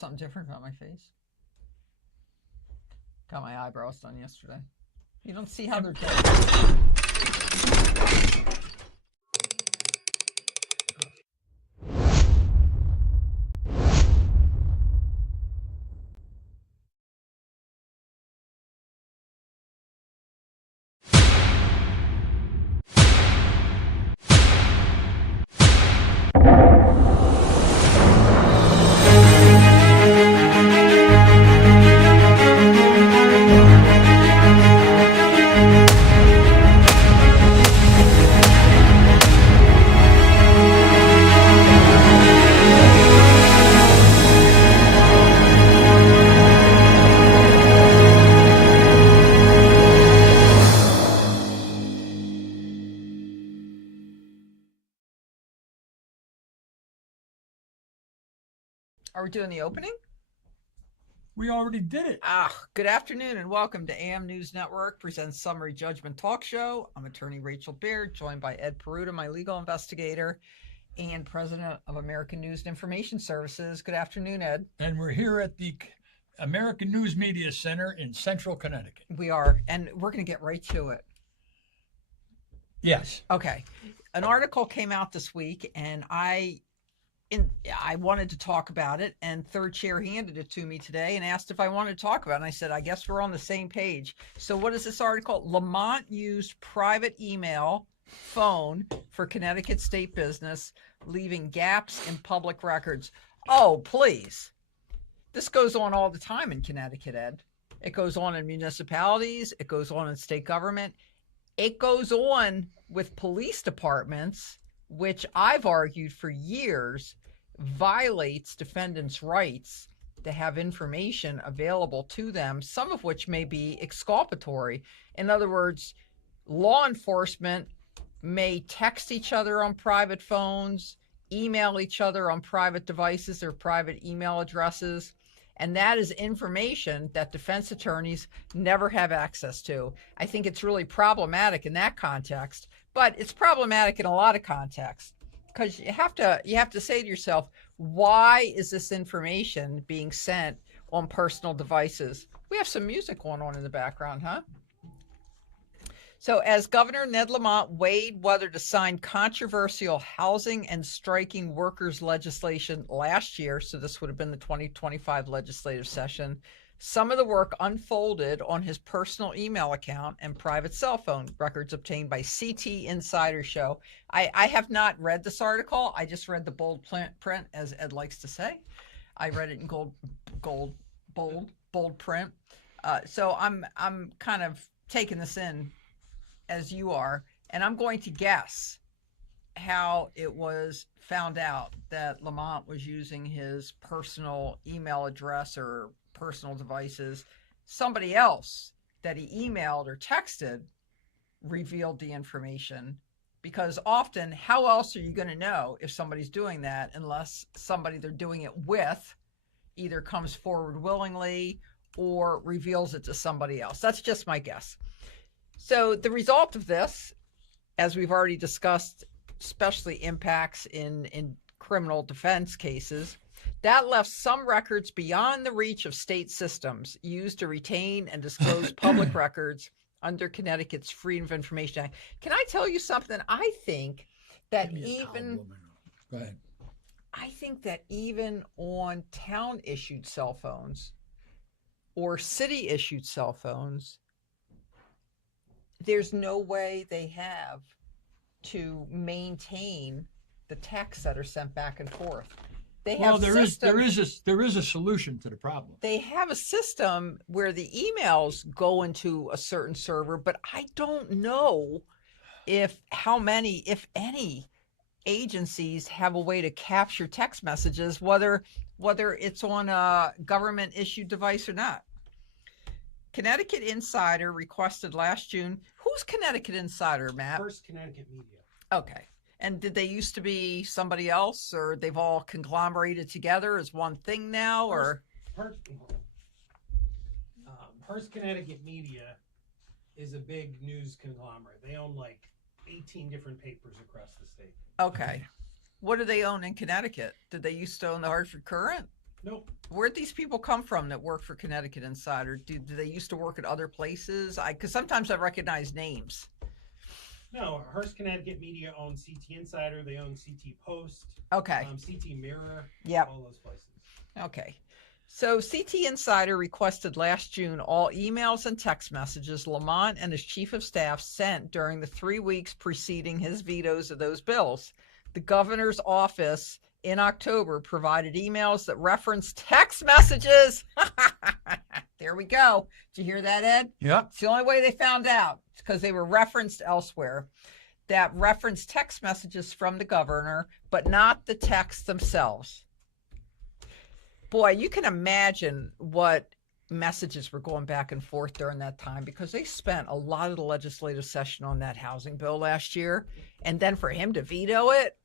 Something different about my face. Got my eyebrows done yesterday. You don't see how they're done. Are we doing the opening? We already did it. Good afternoon and welcome to AM News Network presents Summary Judgment Talk Show. I'm attorney Rachel Beard, joined by Ed Peruta, my legal investigator and president of American News and Information Services. Good afternoon, Ed. And we're here at the American News Media Center in Central Connecticut. We are, and we're going to get right to it. Yes. Okay. An article came out this week, and I wanted to talk about it, and Third Chair handed it to me today and asked if I wanted to talk about it. And I said, I guess we're on the same page. So what is this article? Lamont used private email phone for Connecticut state business, leaving gaps in public records. Oh, please. This goes on all the time in Connecticut, Ed. It goes on in municipalities. It goes on in state government. It goes on with police departments, which I've argued for years violates defendants' rights to have information available to them, some of which may be exculpatory. In other words, law enforcement may text each other on private phones, email each other on private devices or private email addresses, and that is information that defense attorneys never have access to. I think it's really problematic in that context, but it's problematic in a lot of contexts, because you have to say to yourself, why is this information being sent on personal devices? We have some music going on in the background, huh? So as Governor Ned Lamont weighed whether to sign controversial housing and striking workers legislation last year, so this would have been the 2025 legislative session, some of the work unfolded on his personal email account and private cell phone records obtained by CT Insider Show. I have not read this article. I just read the bold print, as Ed likes to say. I read it in bold print. So I'm kind of taking this in as you are, and I'm going to guess how it was found out that Lamont was using his personal email address or personal devices. Somebody else that he emailed or texted revealed the information, because often, how else are you going to know if somebody's doing that unless somebody they're doing it with either comes forward willingly or reveals it to somebody else? That's just my guess. So the result of this, as we've already discussed, especially impacts in criminal defense cases, that left some records beyond the reach of state systems used to retain and disclose public records under Connecticut's Freedom of Information Act. Can I tell you something? I think that Go ahead. I think that even on town-issued cell phones or city-issued cell phones, there's no way they have to maintain the texts that are sent back and forth. Well, there is a solution to the problem. They have a system where the emails go into a certain server, but I don't know how many, if any, agencies have a way to capture text messages, whether it's on a government issued device or not. Connecticut Insider requested last June. Who's Connecticut Insider, Matt? First Connecticut Media. Okay. And did they used to be somebody else, or they've all conglomerated together as one thing now, or? First Connecticut Media is a big news conglomerate. They own like 18 different papers across the state. Okay. What do they own in Connecticut? Did they used to own the Hartford Courant? Nope. Where'd these people come from that work for Connecticut Insider? Do they used to work at other places? Because sometimes I recognize names. No, Hearst Connecticut Media owns CT Insider. They own CT Post, Okay. CT Mirror, Yep. all those places. Okay. So CT Insider requested last June all emails and text messages Lamont and his chief of staff sent during the 3 weeks preceding his vetoes of those bills. The governor's office in October provided emails that referenced text messages. There we go. Did you hear that, Ed? Yeah. It's the only way they found out, because they were referenced elsewhere, that referenced text messages from the governor, but not the texts themselves. Boy, you can imagine what messages were going back and forth during that time, because they spent a lot of the legislative session on that housing bill last year. And then for him to veto it,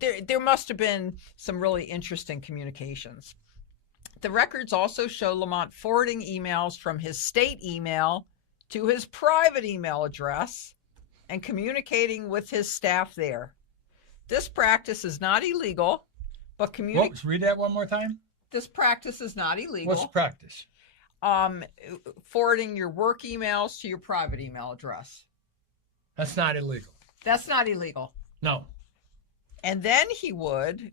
there must have been some really interesting communications. The records also show Lamont forwarding emails from his state email to his private email address and communicating with his staff there. This practice is not illegal, but Read that one more time. this practice is not illegal. What's the practice? Forwarding your work emails to your private email address. That's not illegal. That's not illegal. No. And then he would,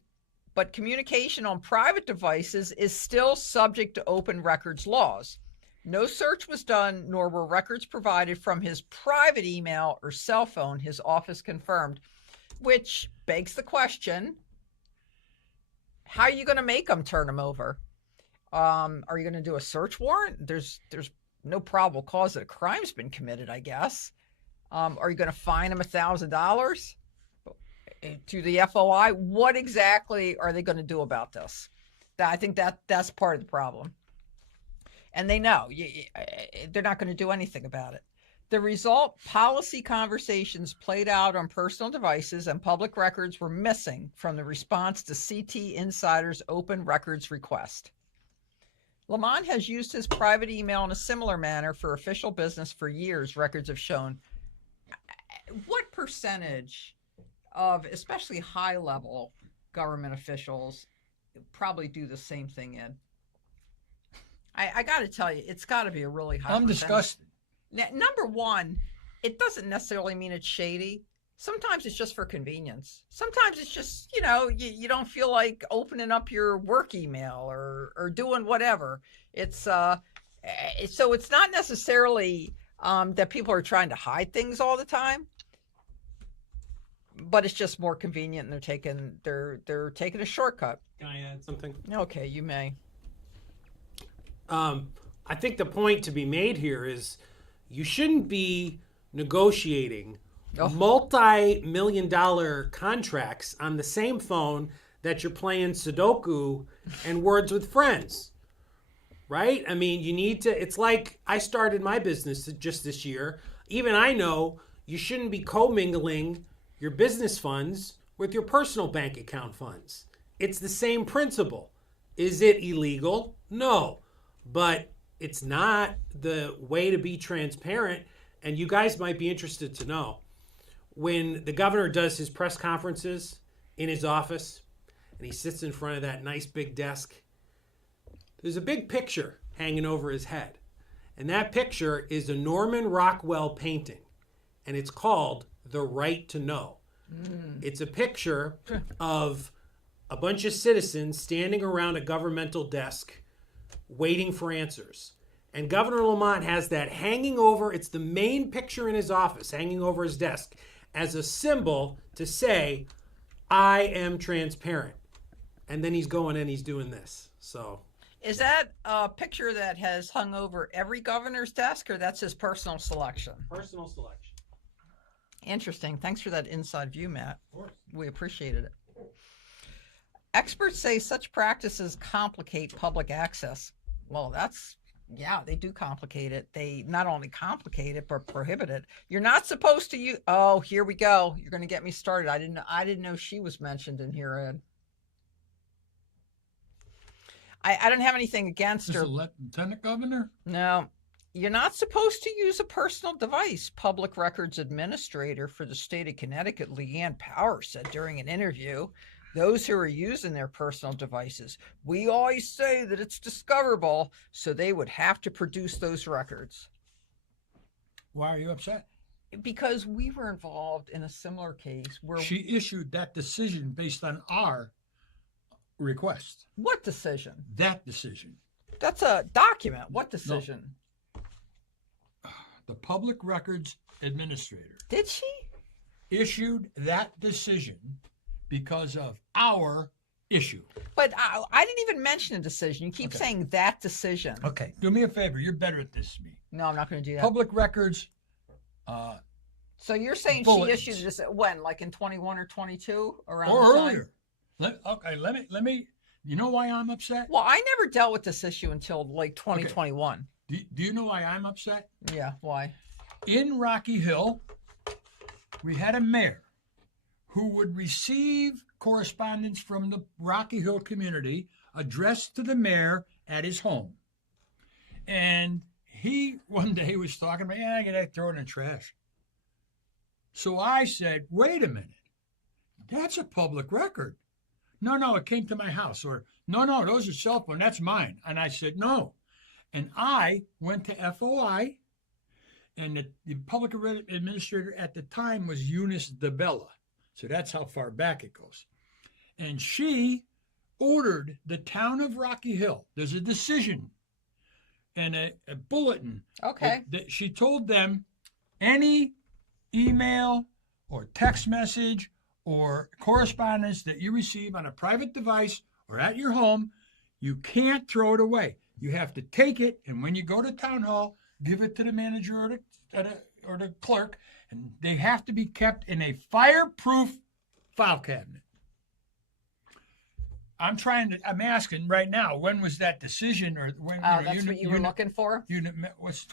but communication on private devices is still subject to open records laws. No search was done, nor were records provided from his private email or cell phone, his office confirmed, which begs the question, how are you going to make them turn them over? Are you going to do a search warrant? There's no probable cause that a crime's been committed, I guess. Are you going to fine them $1,000 to the FOI? What exactly are they going to do about this? I think that's part of the problem. And they know they're not going to do anything about it. The result, policy conversations played out on personal devices and public records were missing from the response to CT Insider's open records request. Lamont has used his private email in a similar manner for official business for years, records have shown. What percentage of especially high-level government officials probably do the same thing, Ed? I got to tell you, it's got to be a really high percentage. Disgusted. Now, number one, it doesn't necessarily mean it's shady. Sometimes it's just for convenience. Sometimes it's just, you don't feel like opening up your work email or doing whatever. It's so it's not necessarily that people are trying to hide things all the time, but it's just more convenient, and they're taking a shortcut. Can I add something? Okay, you may. I think the point to be made here is you shouldn't be negotiating multi-million-dollar contracts on the same phone that you're playing Sudoku and Words with Friends, right? I mean, you need to, it's like I started my business just this year. Even I know you shouldn't be commingling your business funds with your personal bank account funds. It's the same principle. Is it illegal? No. But it's not the way to be transparent. And you guys might be interested to know, when the governor does his press conferences in his office and he sits in front of that nice big desk, there's a big picture hanging over his head. And that picture is a Norman Rockwell painting. And it's called The Right to Know. It's a picture of a bunch of citizens standing around a governmental desk waiting for answers. And Governor Lamont has that hanging over, it's the main picture in his office, hanging over his desk as a symbol to say, I am transparent. And then he's going and he's doing this. So, is that a picture that has hung over every governor's desk, or that's his personal selection? Personal selection. Interesting. Thanks for that inside view, Matt. Of course. We appreciated it. Experts say such practices complicate public access. Well, they do complicate it. They not only complicate it, but prohibit it. You're not supposed to use, oh, here we go. You're going to get me started. I didn't know she was mentioned in here, Ed. I don't have anything against her. Is the lieutenant governor? No, you're not supposed to use a personal device, Public Records Administrator for the state of Connecticut, Leanne Power, said during an interview. those who are using their personal devices. We always say that it's discoverable, so they would have to produce those records. Why are you upset? Because we were involved in a similar case where She issued that decision based on our request. what decision? That decision. That's a document. What decision? The Public Records Administrator Did she? issued that decision because of our issue. But I didn't even mention a decision. You keep Okay. saying that decision. Okay. Do me a favor. You're better at this than me. No, I'm not going to do that. Public Records, So you're saying Bulletins. she issued this when, like in 21 or 22, around or the time? earlier. Let me. You know why I'm upset? Well, I never dealt with this issue until like 2021. Do you know why I'm upset? Yeah, why? In Rocky Hill, we had a mayor who would receive correspondence from the Rocky Hill community addressed to the mayor at his home. And he one day was talking about, I gotta throw it in the trash. So I said, wait a minute, that's a public record. No, it came to my house. Or no, those are cell phone, that's mine. And I said, no. And I went to FOI, and the public administrator at the time was Eunice DeBella. So that's how far back it goes. And she ordered the town of Rocky Hill. There's a decision and a bulletin. Okay. That she told them any email or text message or correspondence that you receive on a private device or at your home, you can't throw it away. You have to take it, and when you go to town hall, give it to the manager or the clerk, and they have to be kept in a fireproof file cabinet. I'm asking right now, when was that decision, or when? That's what you were looking for? What's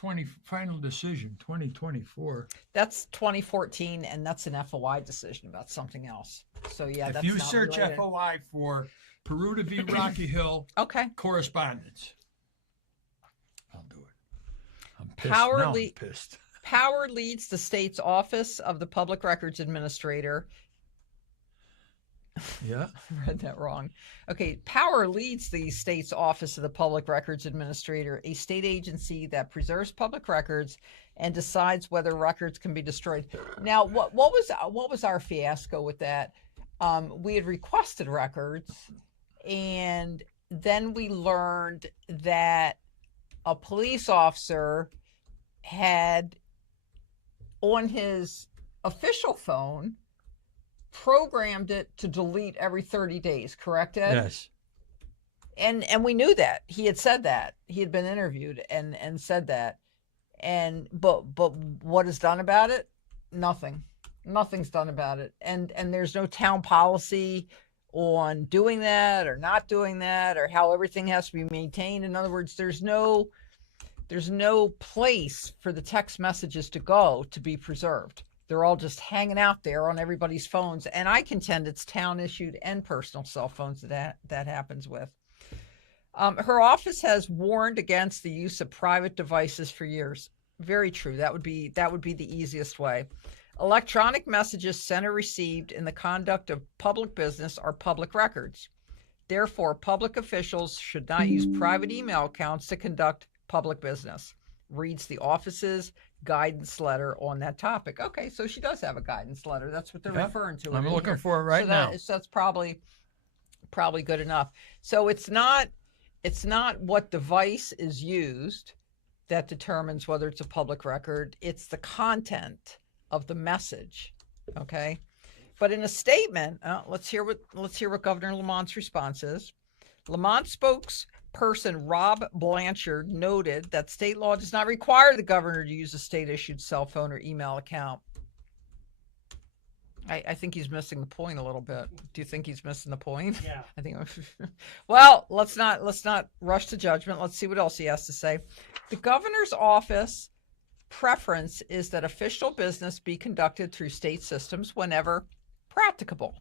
final decision? 2024. That's 2014, and that's an FOI decision about something else. So yeah, If that's you not search related. FOI for Peruta v. Rocky Hill Okay. correspondence, I'll do it. I'm pissed. Power Now I'm le- pissed. Power leads the state's Office of the Public Records Administrator. Yeah. I read that wrong. Okay, Power leads the state's Office of the Public Records Administrator, a state agency that preserves public records and decides whether records can be destroyed. Now, what was our fiasco with that? We had requested records, and then we learned that a police officer had on his official phone programmed it to delete every 30 days, correct, Ed? Yes. And we knew that. He had said that. He had been interviewed and said that. And but what is done about it? Nothing. Nothing's done about it. And there's no town policy on doing that or not doing that, or how everything has to be maintained. In other words, there's no place for the text messages to go to be preserved. They're all just hanging out there on everybody's phones. And I contend it's town issued and personal cell phones that happens with. Her office has warned against the use of private devices for years. Very true. That would be the easiest way. Electronic messages sent or received in the conduct of public business are public records. Therefore, public officials should not use private email accounts to conduct public business. Reads the office's guidance letter on that topic. Okay, so she does have a guidance letter. That's what they're referring to. I'm in looking here. for it right now. So that's probably good enough. So it's not what device is used that determines whether it's a public record. It's the content of the message. Okay. But in a statement, let's hear what Governor Lamont's response is. Lamont spokesperson Rob Blanchard noted that state law does not require the governor to use a state-issued cell phone or email account. I think he's missing the point a little bit. Do you think he's missing the point? Yeah. I think. Well, let's not rush to judgment. Let's see what else he has to say. The governor's office preference is that official business be conducted through state systems whenever practicable,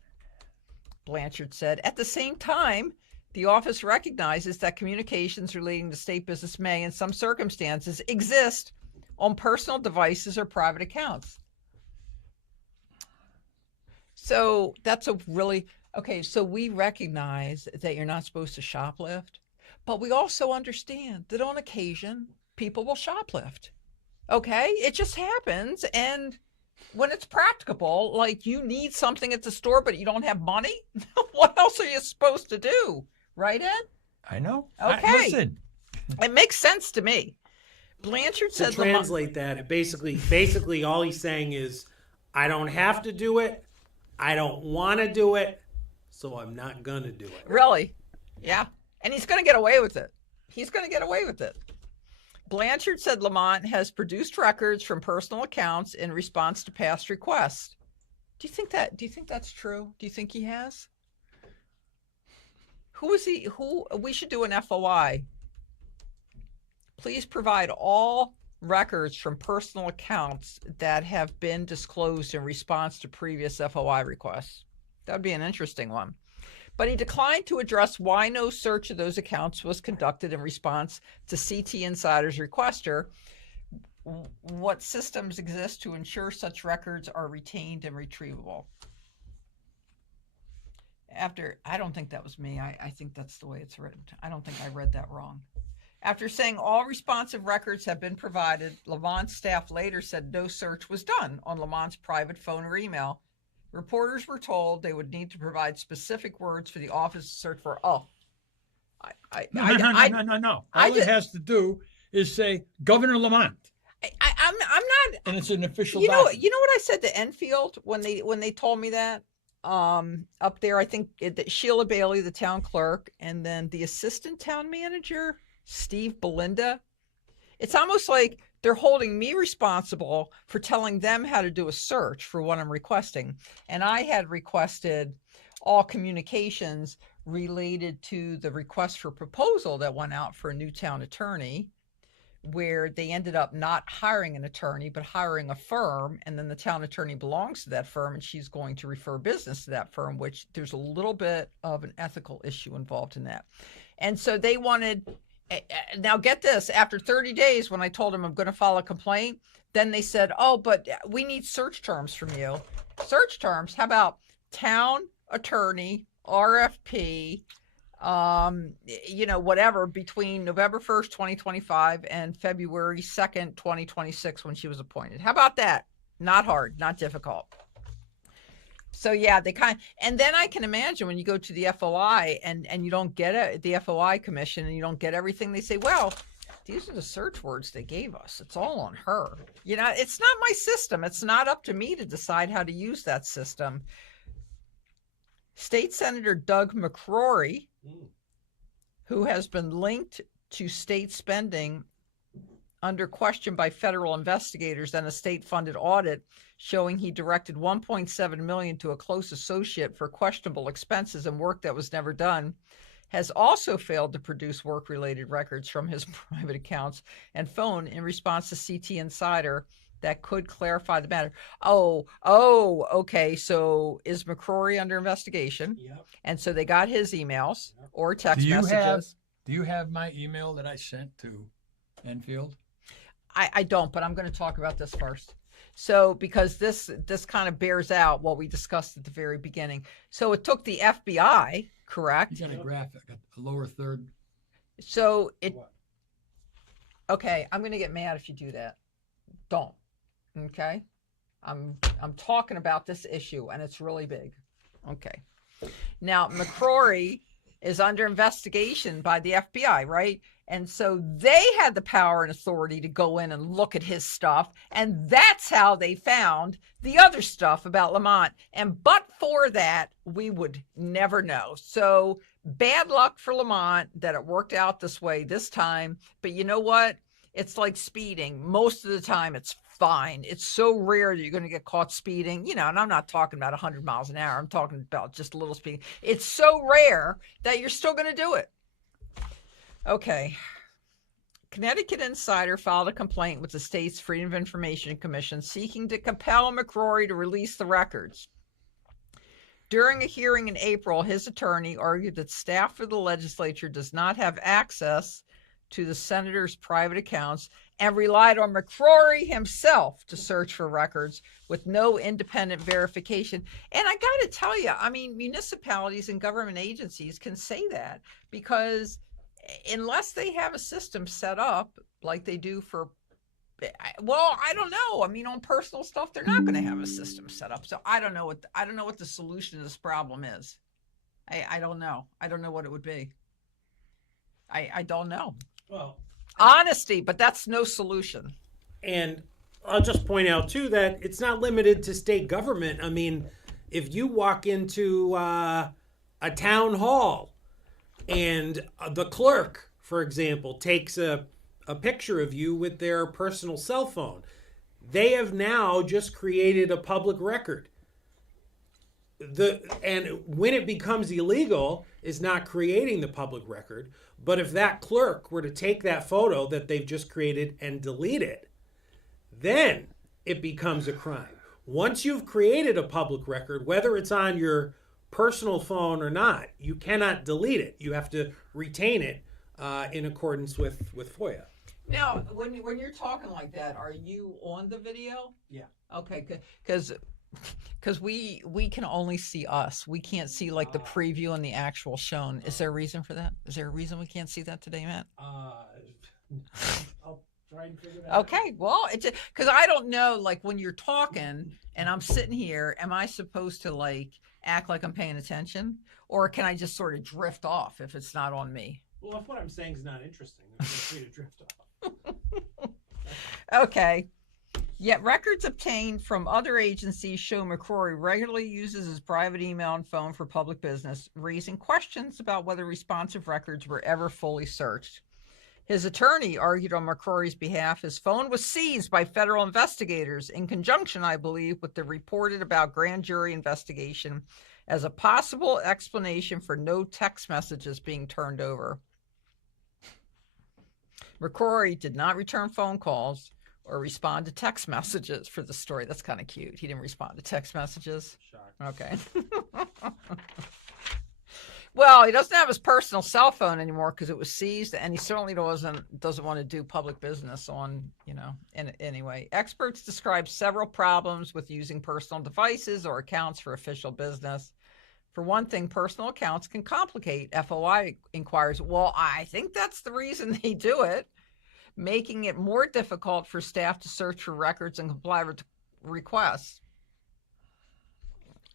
Blanchard said. At the same time, the office recognizes that communications relating to state business may, in some circumstances, exist on personal devices or private accounts. So that's a really, Okay, so we recognize that you're not supposed to shoplift, but we also understand that on occasion people will shoplift. Okay, it just happens. And when it's practicable, like you need something at the store, but you don't have money, what else are you supposed to do? Right, Ed? I know. Okay. Listen, It makes sense to me. Blanchard To said translate that, it basically all he's saying is, I don't have to do it, I don't want to do it, so I'm not gonna do it. Really? Yeah. And he's going to get away with it. He's going to get away with it. Blanchard said Lamont has produced records from personal accounts in response to past requests. Do you think that's true? Do you think he has? Who we should do an FOI. Please provide all records from personal accounts that have been disclosed in response to previous FOI requests. That would be an interesting one. But he declined to address why no search of those accounts was conducted in response to CT Insider's requester. What systems exist to ensure such records are retained and retrievable? I don't think that was me. I think that's the way it's written. I don't think I read that wrong. After saying all responsive records have been provided, Lamont's staff later said no search was done on Lamont's private phone or email. Reporters were told they would need to provide specific words for the office to search for. no. All it has to do is say Governor Lamont, I'm not. and it's an official You know document. what I said to Enfield when they told me that up there. I think Sheila Bailey, the town clerk, and then the assistant town manager, Steve Belinda. It's almost like they're holding me responsible for telling them how to do a search for what I'm requesting. And I had requested all communications related to the request for proposal that went out for a new town attorney, where they ended up not hiring an attorney, but hiring a firm. And then the town attorney belongs to that firm, and she's going to refer business to that firm, which there's a little bit of an ethical issue involved in that. And so they wanted, now get this, after 30 days, when I told them I'm going to file a complaint, then they said, oh, but we need search terms from you. Search terms? How about town attorney, RFP, whatever, between November 1st, 2025 and February 2nd, 2026, when she was appointed. How about that? Not hard, not difficult. So yeah, and then I can imagine when you go to the FOI and you don't get the FOI commission and you don't get everything, they say, well, these are the search words they gave us. It's all on her. It's not my system. It's not up to me to decide how to use that system. State Senator Doug McCrory, who has been linked to state spending under question by federal investigators and a state-funded audit showing he directed $1.7 million to a close associate for questionable expenses and work that was never done, has also failed to produce work-related records from his private accounts and phone in response to CT Insider that could clarify the matter. Oh, okay. So is McCrory under investigation? Yep. And so they got his emails or text messages. Do you have my email that I sent to Enfield? I don't, but I'm going to talk about this first. So because this kind of bears out what we discussed at the very beginning. So it took the FBI, correct? You got a graphic, a lower third. So it, What? okay, I'm going to get mad if you do that. Don't. Okay? I'm talking about this issue and it's really big. Okay. Now, McCrory is under investigation by the FBI, right? And so they had the power and authority to go in and look at his stuff. And that's how they found the other stuff about Lamont. And but for that, we would never know. So bad luck for Lamont that it worked out this way this time. But you know what? It's like speeding. Most of the time, it's fine. It's so rare that you're going to get caught speeding, and I'm not talking about 100 miles an hour. I'm talking about just a little speeding. It's so rare that you're still going to do it. Okay. Connecticut Insider filed a complaint with the state's Freedom of Information Commission seeking to compel McCrory to release the records. During a hearing in April, his attorney argued that staff for the legislature does not have access to the senator's private accounts and relied on McCrory himself to search for records with no independent verification. And I got to tell you, I mean, municipalities and government agencies can say that because unless they have a system set up like they do for, well, I don't know. I mean, on personal stuff, they're not going to have a system set up. So I don't know what the solution to this problem is. I don't know. I don't know what it would be. I don't know. Well, Honesty, but that's no solution. And I'll just point out too that it's not limited to state government. I mean, if you walk into a town hall and the clerk, for example, takes a picture of you with their personal cell phone, they have now just created a public record. And when it becomes illegal is not creating the public record, but if that clerk were to take that photo that they've just created and delete it, then it becomes a crime. Once you've created a public record, whether it's on your personal phone or not, you cannot delete it. You have to retain it in accordance with FOIA. Now, when you're talking like that, are you on the video? Yeah. Okay, because we can only see us. We can't see like the preview and the actual shown. Is there a reason for that? Is there a reason we can't see that today, Matt? I'll try and figure that out. Okay, well, it's because I don't know, like when you're talking and I'm sitting here, am I supposed to like act like I'm paying attention, or can I just sort of drift off if it's not on me? Well, if what I'm saying is not interesting, then feel free to drift off. Okay. Yet records obtained from other agencies show McCrory regularly uses his private email and phone for public business, raising questions about whether responsive records were ever fully searched. His attorney argued on McCrory's behalf his phone was seized by federal investigators in conjunction, I believe, with the reported about grand jury investigation as a possible explanation for no text messages being turned over. McCrory did not return phone calls or respond to text messages for the story. That's kind of cute. He didn't respond to text messages. Shocked. Okay. Well, he doesn't have his personal cell phone anymore because it was seized, and he certainly doesn't want to do public business on, anyway. Experts describe several problems with using personal devices or accounts for official business. For one thing, personal accounts can complicate. FOI inquires, well, I think that's the reason they do it, making it more difficult for staff to search for records and comply with requests.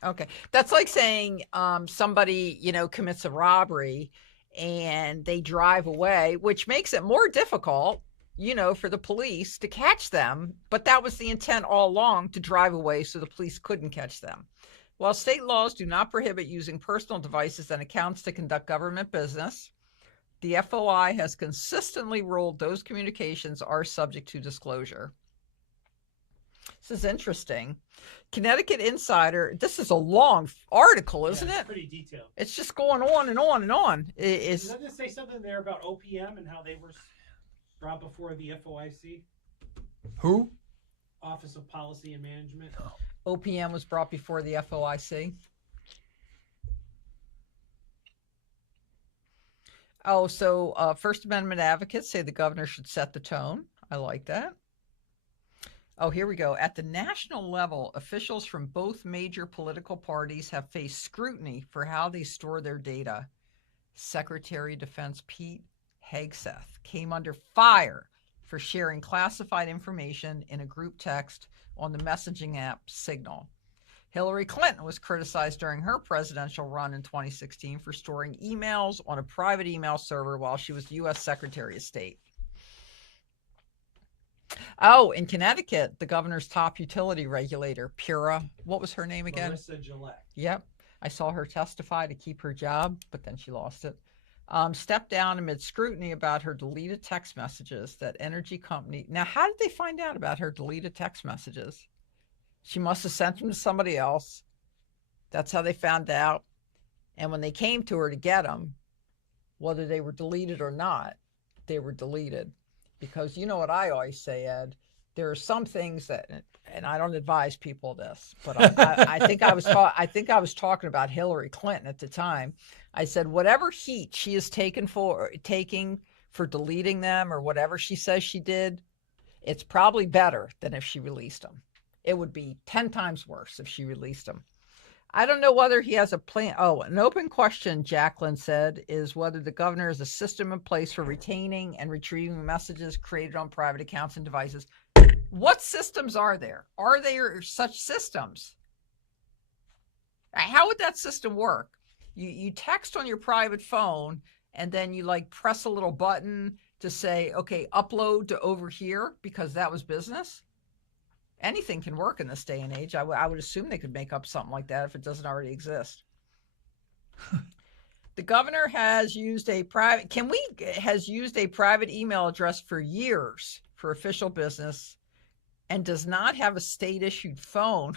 Okay, that's like saying somebody, commits a robbery and they drive away, which makes it more difficult, for the police to catch them. But that was the intent all along, to drive away so the police couldn't catch them. While state laws do not prohibit using personal devices and accounts to conduct government business, the FOI has consistently ruled those communications are subject to disclosure. This is interesting. Connecticut Insider, this is a long article, isn't Yeah, it? Pretty detailed. It's just going on and on and on. Doesn't it say something there about OPM and how they were brought before the FOIC, Who? Office of Policy and Management? OPM was brought before the FOIC. Oh, so First Amendment advocates say the governor should set the tone. I like that. Oh, here we go. At the national level, officials from both major political parties have faced scrutiny for how they store their data. Secretary of Defense Pete Hegseth came under fire for sharing classified information in a group text on the messaging app Signal. Hillary Clinton was criticized during her presidential run in 2016 for storing emails on a private email server while she was U.S. Secretary of State. Oh, in Connecticut, the governor's top utility regulator, Pura, what was her name again? Marissa Gillette. Yep. I saw her testify to keep her job, but then she lost it. Stepped down amid scrutiny about her deleted text messages that energy company. Now, how did they find out about her deleted text messages? She must have sent them to somebody else. That's how they found out. And when they came to her to get them, whether they were deleted or not, they were deleted. Because you know what I always say, Ed, there are some things that, and I don't advise people this, but I think I was talking about Hillary Clinton at the time. I said, whatever heat she is taking for for deleting them or whatever she says she did, it's probably better than if she released them. It would be 10 times worse if she released them. I don't know whether he has a plan. Oh, an open question, Jacqueline said, is whether the governor has a system in place for retaining and retrieving messages created on private accounts and devices. What systems are there? Are there such systems? How would that system work? You text on your private phone and then you like press a little button to say, okay, upload to over here because that was business. Anything can work in this day and age. I would assume they could make up something like that if it doesn't already exist. The governor has used a private email address for years for official business and does not have a state issued phone.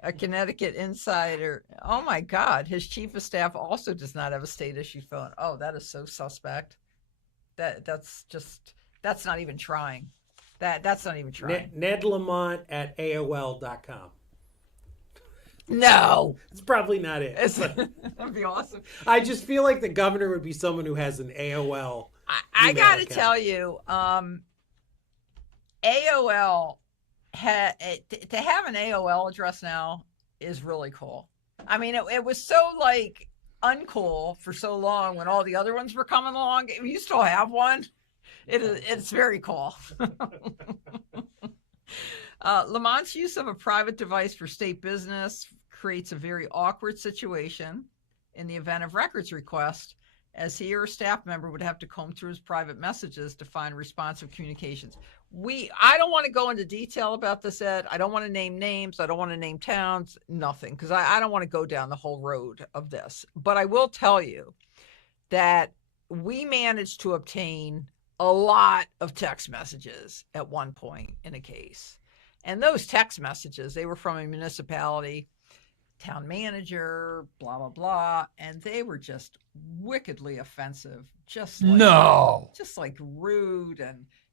A Connecticut insider. Oh my God. His chief of staff also does not have a state issued phone. Oh, that is so suspect. That's not even trying. That's not even trying. Ned Lamont at AOL.com. No. It's probably not it. That'd be awesome. I just feel like the governor would be someone who has an AOL. I got to account. tell you, AOL to have an AOL address now is really cool. I mean, it was so like uncool for so long when all the other ones were coming along. You still have one. It's very cool. Lamont's use of a private device for state business creates a very awkward situation in the event of records request, as he or a staff member would have to comb through his private messages to find responsive communications. I don't want to go into detail about this, Ed. I don't want to name names. I don't want to name towns, nothing, because I don't want to go down the whole road of this. But I will tell you that we managed to obtain a lot of text messages at one point in a case. And those text messages, they were from a municipality, town manager, blah, blah, blah. And they were just wickedly offensive. Just like rude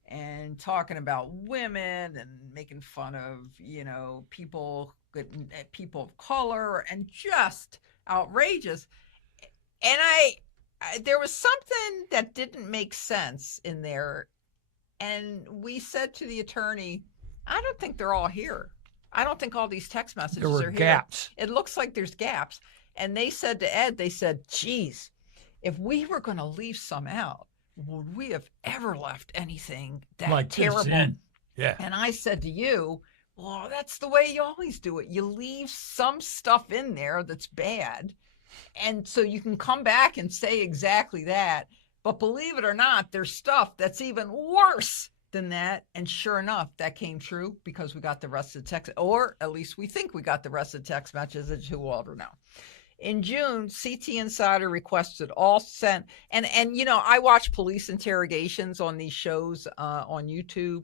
and talking about women and making fun of, people of color and just outrageous. And there was something that didn't make sense in there. And we said to the attorney, I don't think they're all here. I don't think all these text messages are here. Gaps. It looks like there's gaps. And they said to Ed, geez, if we were going to leave some out, would we have ever left anything that Like terrible? this in. Yeah. And I said to you, well, that's the way you always do it. You leave some stuff in there that's bad. And so you can come back and say exactly that. But believe it or not, there's stuff that's even worse than that. And sure enough, that came true because we got the rest of the text, or at least we think we got the rest of the text messages. Who will ever know? In June, CT Insider requested all sent, and I watch police interrogations on these shows on YouTube.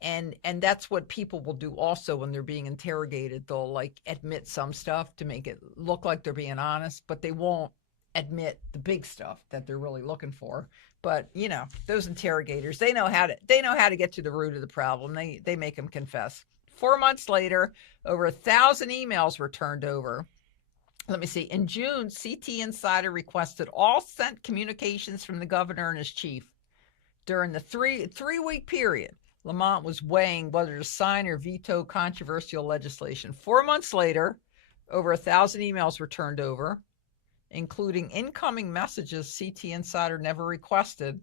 And that's what people will do also when they're being interrogated. They'll like admit some stuff to make it look like they're being honest, but they won't admit the big stuff that they're really looking for. But those interrogators, they know how to get to the root of the problem. They make them confess. 4 months later, over 1,000 emails were turned over. Let me see. In June, CT Insider requested all sent communications from the governor and his chief. During the three-week period, Lamont was weighing whether to sign or veto controversial legislation. 4 months later, over 1,000 emails were turned over, including incoming messages CT Insider never requested,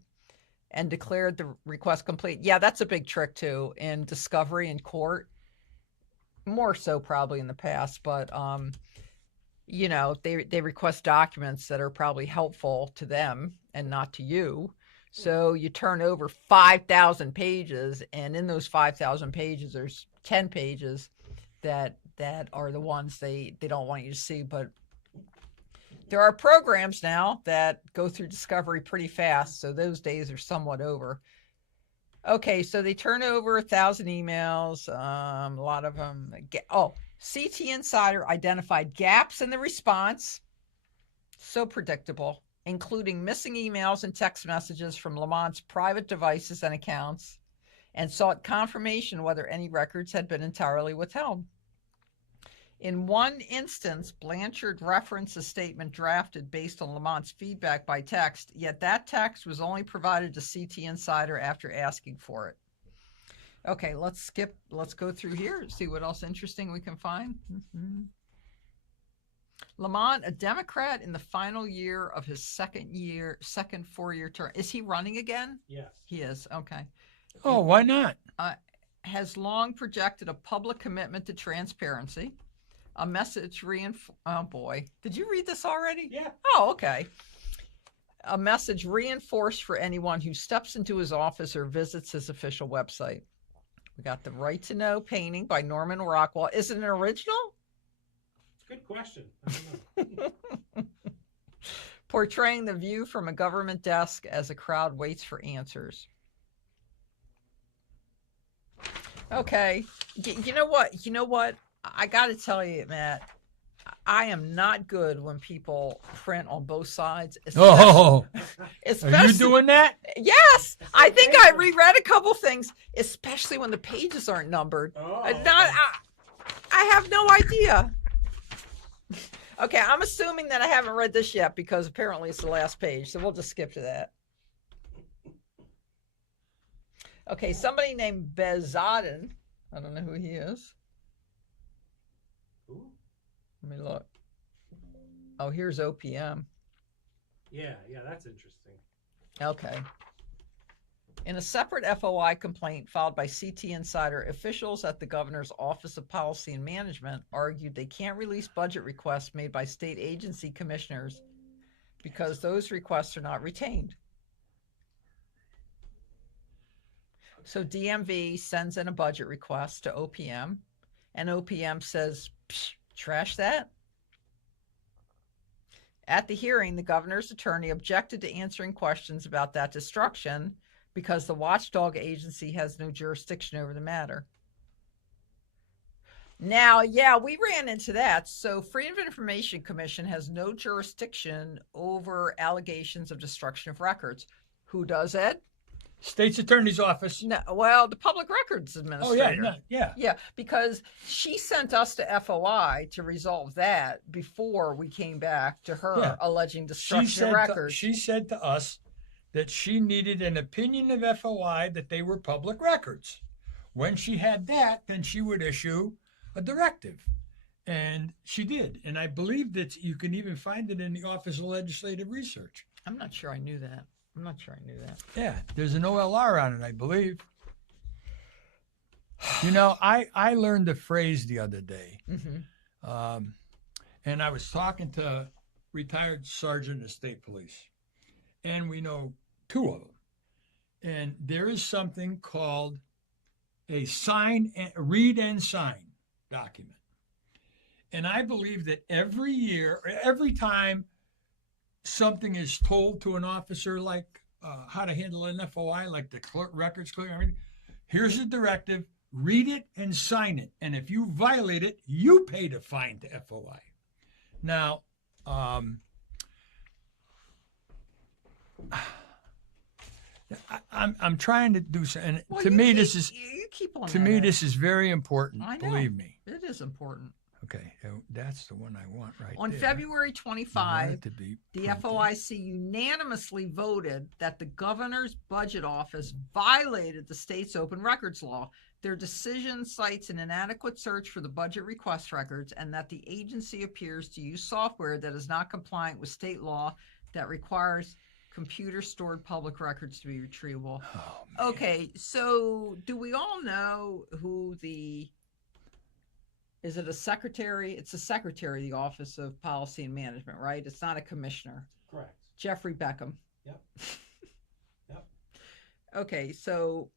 and declared the request complete. Yeah, that's a big trick, too, in discovery in court. More so probably in the past, but, they request documents that are probably helpful to them and not to you. So you turn over 5,000 pages, and in those 5,000 pages, there's 10 pages that are the ones they don't want you to see. But there are programs now that go through discovery pretty fast, so those days are somewhat over. Okay, so they turn over 1,000 emails. A lot of them. CT Insider identified gaps in the response. So predictable. Including missing emails and text messages from Lamont's private devices and accounts, and sought confirmation whether any records had been entirely withheld. In one instance, Blanchard referenced a statement drafted based on Lamont's feedback by text, yet that text was only provided to CT Insider after asking for it. Okay, let's go through here, see what else interesting we can find. Lamont, a Democrat in the final year of his second 4-year term. Is he running again? Yes. He is, okay. Oh, why not? Has long projected a public commitment to transparency. A message oh boy, did you read this already? Yeah. Oh, okay. A message reinforced for anyone who steps into his office or visits his official website. We got The Right to Know painting by Norman Rockwell. Is it an original? Good question. I don't know. Portraying the view from a government desk as a crowd waits for answers. Okay. You know what? I got to tell you, Matt, I am not good when people print on both sides. Oh, are you Especially, doing that? yes, I think I reread a couple things, especially when the pages aren't numbered. Oh, I have no idea. Okay, I'm assuming that I haven't read this yet because apparently it's the last page, so we'll just skip to that. Okay, somebody named Bezadin. I don't know who he is. Ooh. Let me look. Oh, here's OPM. Yeah, that's interesting. Okay. In a separate FOI complaint filed by CT Insider, officials at the governor's Office of Policy and Management argued they can't release budget requests made by state agency commissioners because those requests are not retained. So DMV sends in a budget request to OPM, and OPM says, trash that. At the hearing, the governor's attorney objected to answering questions about that destruction because the watchdog agency has no jurisdiction over the matter. Now, yeah, we ran into that. So Freedom of Information Commission has no jurisdiction over allegations of destruction of records. Who does it? State's Attorney's Office. No, well, the Public Records Oh, Administrator. yeah. Yeah, because she sent us to FOI to resolve that before we came back to her Yeah. alleging She destruction of said, records. she said to us that she needed an opinion of FOI that they were public records. When she had that, then she would issue a directive. And she did. And I believe that you can even find it in the Office of Legislative Research. I'm not sure I knew that. Yeah, there's an OLR on it, I believe. You know, I learned a phrase the other day. Mm-hmm. And I was talking to a retired sergeant of state police. And we know two of them. And there is something called a read and sign document. And I believe that every year, every time something is told to an officer, like how to handle an FOI, like the records clear, here's a directive, read it and sign it. And if you violate it, you pay the fine to FOI. Now, I'm trying to do something. Well, To me, this is you keep on to that me edge. this is very important. I know. Believe me. It is important. Okay, that's the one I want right On there. February I want 25, it to be the printed. FOIC unanimously voted that the governor's budget office violated the state's open records law. Their decision cites an inadequate search for the budget request records and that the agency appears to use software that is not compliant with state law that requires computer stored public records to be retrievable. Oh, man. Okay, so do we all know who is it a secretary? It's a secretary of the Office of Policy and Management, right? It's not a commissioner. Correct. Jeffrey Beckham. Yep. Yep. Okay, so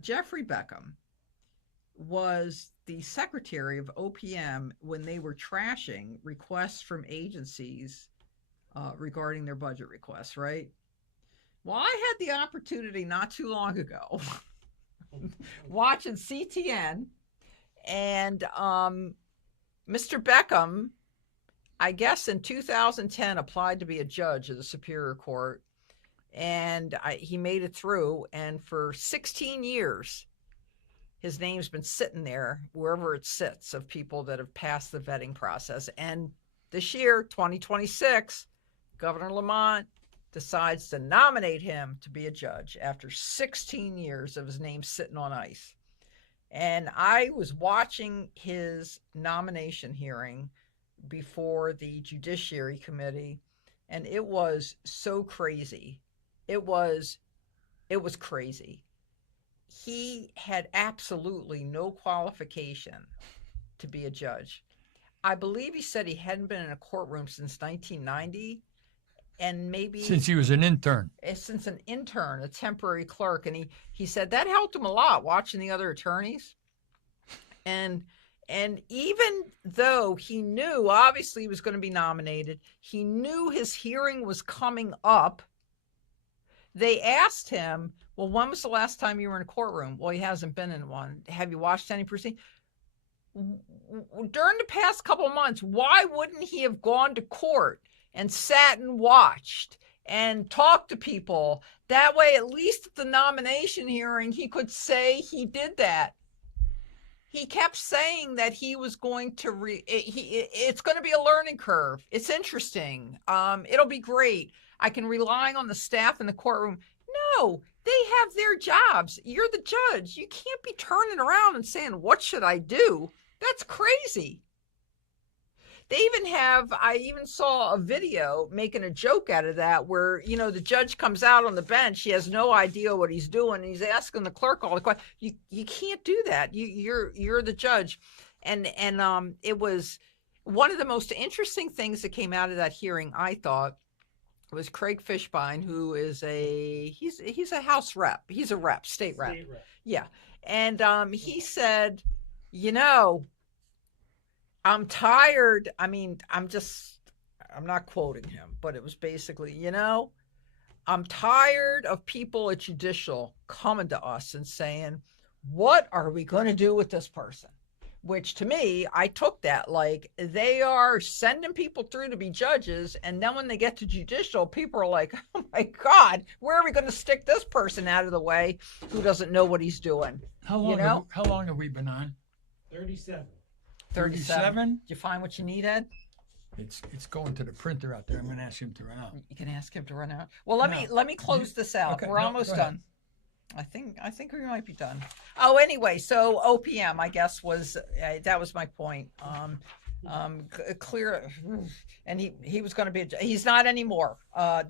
Jeffrey Beckham was the secretary of OPM when they were trashing requests from agencies regarding their budget requests, right? Well, I had the opportunity not too long ago watching CTN, and Mr. Beckham, I guess in 2010, applied to be a judge of the Superior Court, and he made it through. And for 16 years, his name's been sitting there wherever it sits of people that have passed the vetting process. And this year, 2026, Governor Lamont decides to nominate him to be a judge after 16 years of his name sitting on ice. And I was watching his nomination hearing before the Judiciary Committee, and it was so crazy. It was crazy. He had absolutely no qualification to be a judge. I believe he said he hadn't been in a courtroom since 1990, and maybe Since he was an intern. since an intern, a temporary clerk. And he said that helped him a lot watching the other attorneys. And even though he knew obviously he was going to be nominated, he knew his hearing was coming up. They asked him, well, when was the last time you were in a courtroom? Well, he hasn't been in one. Have you watched any proceedings? During the past couple of months, why wouldn't he have gone to court and sat and watched and talked to people? That way, at least at the nomination hearing, he could say he did that. He kept saying that he was going to it's going to be a learning curve. It's interesting. It'll be great. I can rely on the staff in the courtroom. No, they have their jobs. You're the judge. You can't be turning around and saying, what should I do? That's crazy. They even I even saw a video making a joke out of that where, the judge comes out on the bench. He has no idea what he's doing. He's asking the clerk all the questions. You can't do that. You're the judge. And it was one of the most interesting things that came out of that hearing, I thought, was Craig Fishbein, who is he's a House rep. He's a rep, state rep. Yeah. And he said, I'm tired. I mean, I'm not quoting him, but it was basically, I'm tired of people at judicial coming to us and saying, what are we going to do with this person? Which to me, I took that like they are sending people through to be judges. And then when they get to judicial, people are like, oh my God, where are we going to stick this person out of the way who doesn't know what he's doing? How long have we been on? 37. 37. Did you find what you need, Ed? It's going to the printer out there. I'm going to ask him to run out. You can ask him to run out. Well, let me close this out. Okay, We're no, almost go ahead. done. I think we might be done. Oh, anyway, so OPM, I guess, was that was my point. Clear, and he was going to be. He's not anymore.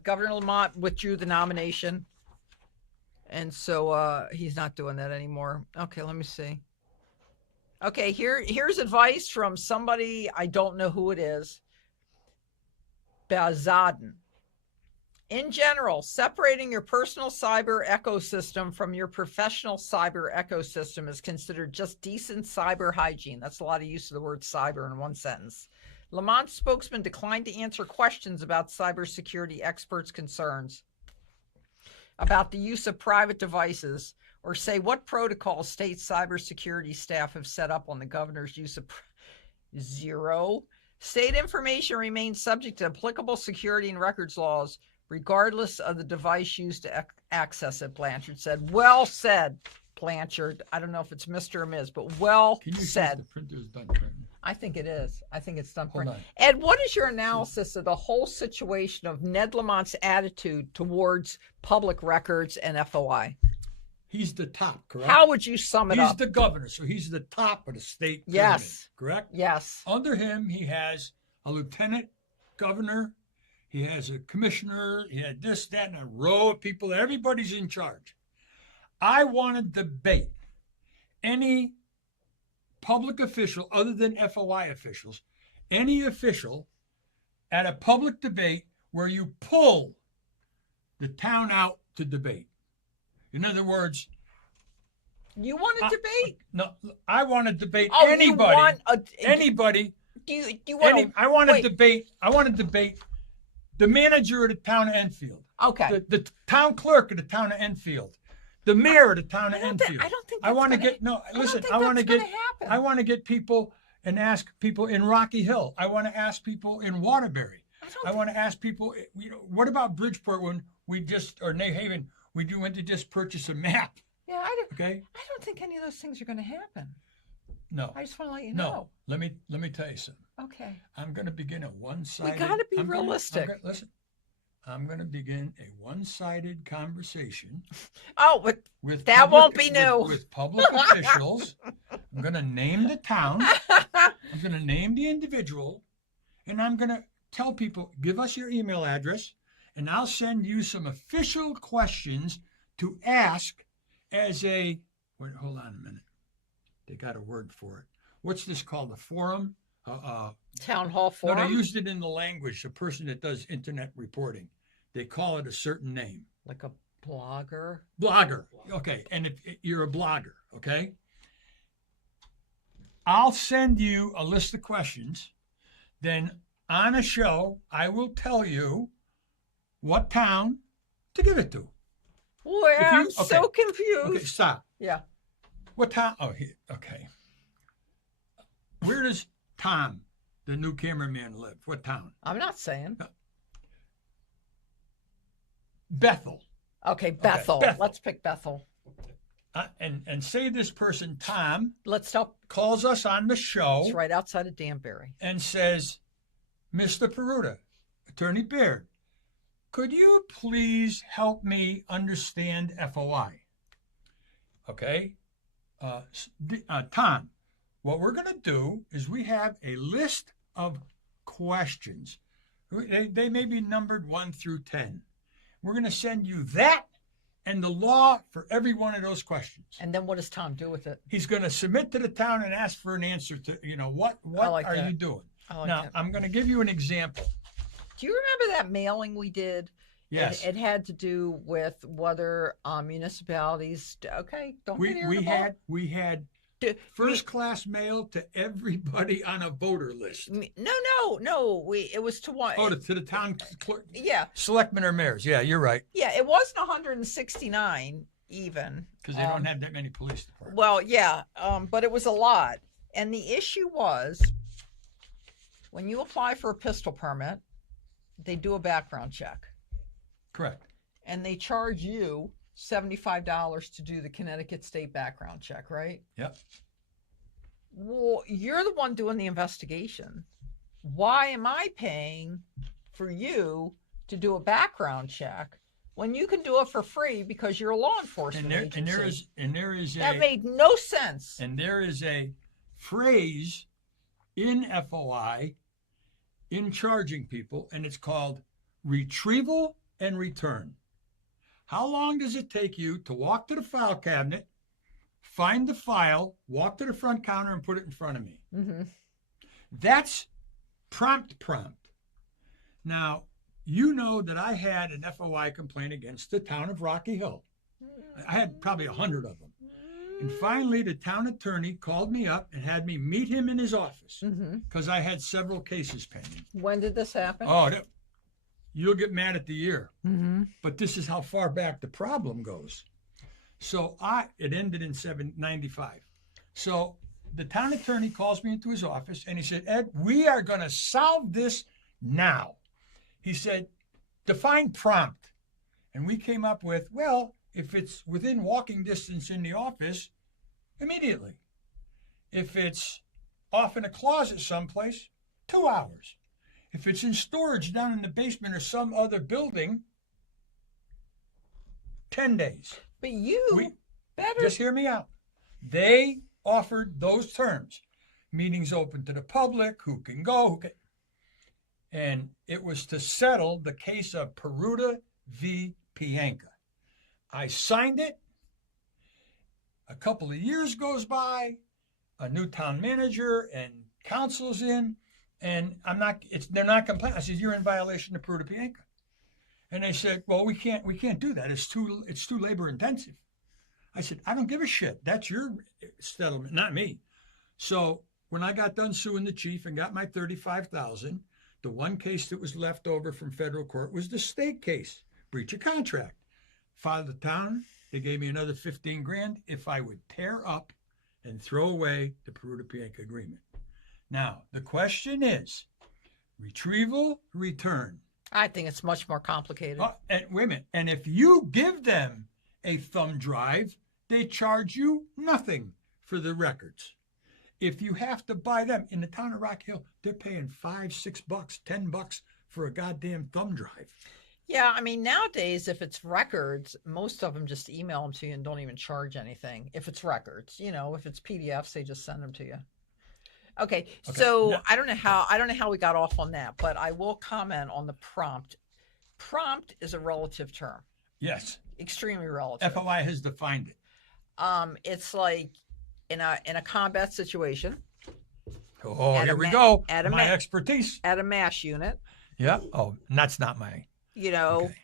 Governor Lamont withdrew the nomination, and so he's not doing that anymore. Okay, let me see. Okay, here's advice from somebody, I don't know who it is. Bazaden. In general, separating your personal cyber ecosystem from your professional cyber ecosystem is considered just decent cyber hygiene. That's a lot of use of the word cyber in one sentence. Lamont's spokesman declined to answer questions about cybersecurity experts' concerns about the use of private devices, or say what protocols state cybersecurity staff have set up on the governor's use of zero. State information remains subject to applicable security and records laws, regardless of the device used to access it, Blanchard said. Well said, Blanchard. I don't know if it's Mr. or Ms., but well Can you see if said. the printer is done printing? I think it is. I think it's done. Hold on. Ed, what is your analysis of the whole situation of Ned Lamont's attitude towards public records and FOI? He's the top, correct? How would you sum it He's up? the governor, so he's the top of the state pyramid, Yes. correct? Yes. Under him, he has a lieutenant governor, he has a commissioner, he had this, that, and a row of people. Everybody's in charge. I want to debate any public official other than FOI officials, any official at a public debate where you pull the town out to debate. In other words, You want to debate? no, I want to debate Oh, anybody. you want Anybody. Do you want I want to wait. debate. I want to debate the manager of the town of Enfield, Okay. the town clerk of the town of Enfield, the mayor of the town of Enfield. I don't think I that's want to gonna- get no. I don't Listen, think I want to that's get. gonna happen. I want to get people and ask people in Rocky Hill. I want to ask people in Waterbury. I want to ask people. What about Bridgeport when we just or New Haven? We went to just purchase a map. Yeah, I Okay? I don't think any of those things are going to happen. No. I just want to let you No. know. Let me tell you something. Okay. I'm going to begin a one-sided. gotta be realistic. Listen. I'm going to begin a one-sided conversation Oh, but with That won't be new. with public officials. I'm going to name the town. I'm going to name the individual, and I'm going to tell people, give us your email address, and I'll send you some official questions to ask as a. Wait, hold on a minute. They got a word for it. What's this called? A forum? town hall No, forum. they used it in the language. The person that does internet reporting, they call it a certain name. Like a blogger. Blogger. Okay, and if you're a blogger, okay, I'll send you a list of questions. Then on a show, I will tell you what town to give it to. Boy, I'm okay. so confused. Okay, stop. Yeah. What town? Oh, okay. Where does Tom, the new cameraman, live? What town? I'm not saying. Bethel. Okay, Bethel. Bethel. Let's pick Bethel. And say this person, Tom, Let's stop. calls us on the show It's right outside of Danbury. and says, Mr. Peruta, Attorney Baird, could you please help me understand FOI? Okay. Tom, what we're going to do is we have a list of questions. They may be numbered 1 through 10. We're going to send you that and the law for every one of those questions. And then what does Tom do with it? He's going to submit to the town and ask for an answer to, what like are that. you doing? I like Now, that. I'm going to give you an example. Do you remember that mailing we did? Yes. It had to do with whether municipalities. Okay, don't get here. We had first class mail to everybody on a voter list. No. It was to one. Oh, to the town clerk, Yeah, selectmen or mayors. Yeah, you're right. yeah. It wasn't 169 even. Because they don't have that many police departments. Well, yeah, but it was a lot. And the issue was when you apply for a pistol permit, they do a background check. Correct. And they charge you $75 to do the Connecticut State background check, right? Yep. Well, you're the one doing the investigation. Why am I paying for you to do a background check when you can do it for free because you're a law enforcement agency? There is That made no sense. And there is a phrase in FOI in charging people, and it's called retrieval and return. How long does it take you to walk to the file cabinet, find the file, walk to the front counter, and put it in front of me? Mm-hmm. That's prompt. Now, you know that I had an FOI complaint against the town of Rocky Hill. I had probably 100 of them. And finally, the town attorney called me up and had me meet him in his office because I had several cases pending. When did this happen? Oh, you'll get mad at the year. Mm-hmm. But this is how far back the problem goes. So it ended in 1995. So the town attorney calls me into his office and he said, Ed, we are going to solve this now. He said, define prompt. And we came up with, well, if it's within walking distance in the office, immediately. If it's off in a closet someplace, 2 hours. If it's in storage down in the basement or some other building, 10 days. But you better. Just hear me out. They offered those terms. Meetings open to the public, who can go, and it was to settle the case of Peruta v. Pianka. I signed it. A couple of years goes by, a new town manager and council's in, and they're not complaining. I said, you're in violation of Peruta Pianka. And they said, well, we can't do that. It's too labor intensive. I said, I don't give a shit. That's your settlement, not me. So when I got done suing the chief and got my $35,000, the one case that was left over from federal court was the state case, breach of contract. Filed the town. They gave me another $15,000 if I would tear up and throw away the Peruta Pianka agreement. Now, the question is, retrieval, return. I think it's much more complicated. And wait a minute. And if you give them a thumb drive, they charge you nothing for the records. If you have to buy them in the town of Rock Hill, they're paying $5, $6, $10 for a goddamn thumb drive. Yeah, I mean, nowadays, if it's records, most of them just email them to you and don't even charge anything. If it's records, if it's PDFs, they just send them to you. Okay, so now- I don't know how we got off on that, but I will comment on the prompt. Prompt is a relative term, Yes, extremely relative. FOI has defined it. It's like in a combat situation Oh, At a here we ma- go. at a My ma- expertise. at a MASH unit, Yeah. Oh, that's not my. Okay.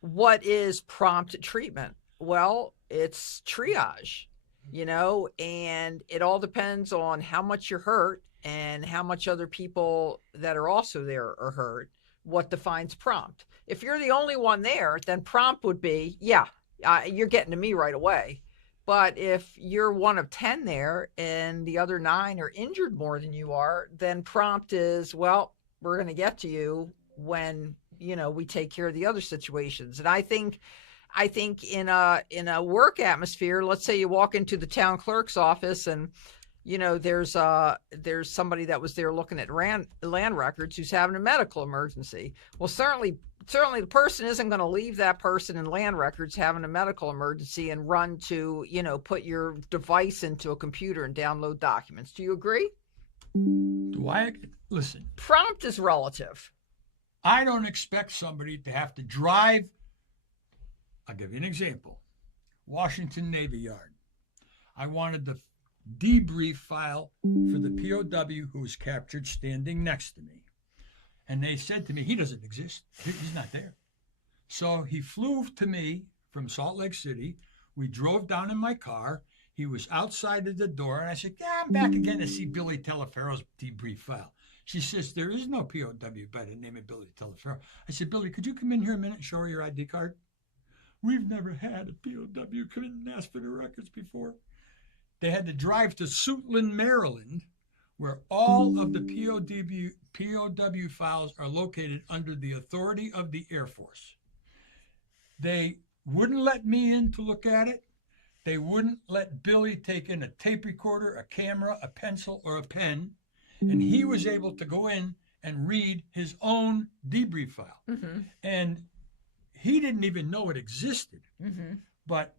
what is prompt treatment? Well, it's triage, and it all depends on how much you're hurt and how much other people that are also there are hurt. What defines prompt? If you're the only one there, then prompt would be, you're getting to me right away. But if you're one of 10 there and the other 9 are injured more than you are, then prompt is, well, we're going to get to you when, we take care of the other situations. And I think in a work atmosphere, let's say you walk into the town clerk's office and, there's somebody that was there looking at land records who's having a medical emergency. Well, certainly the person isn't going to leave that person in land records having a medical emergency and run to, put your device into a computer and download documents. Do you agree? Do I listen? Prompt is relative. I don't expect somebody to have to drive. I'll give you an example. Washington Navy Yard. I wanted the debrief file for the POW who was captured standing next to me. And they said to me, he doesn't exist. He's not there. So he flew to me from Salt Lake City. We drove down in my car. He was outside of the door. And I said, yeah, I'm back again to see Billy Teleferro's debrief file. She says, there is no POW by the name of Billy Teleferro. I said, Billy, could you come in here a minute and show her your ID card? We've never had a POW come in and ask for the records before. They had to drive to Suitland, Maryland, where all of the POW files are located under the authority of the Air Force. They wouldn't let me in to look at it. They wouldn't let Billy take in a tape recorder, a camera, a pencil, or a pen. And he was able to go in and read his own debrief file. Mm-hmm. And he didn't even know it existed. Mm-hmm. But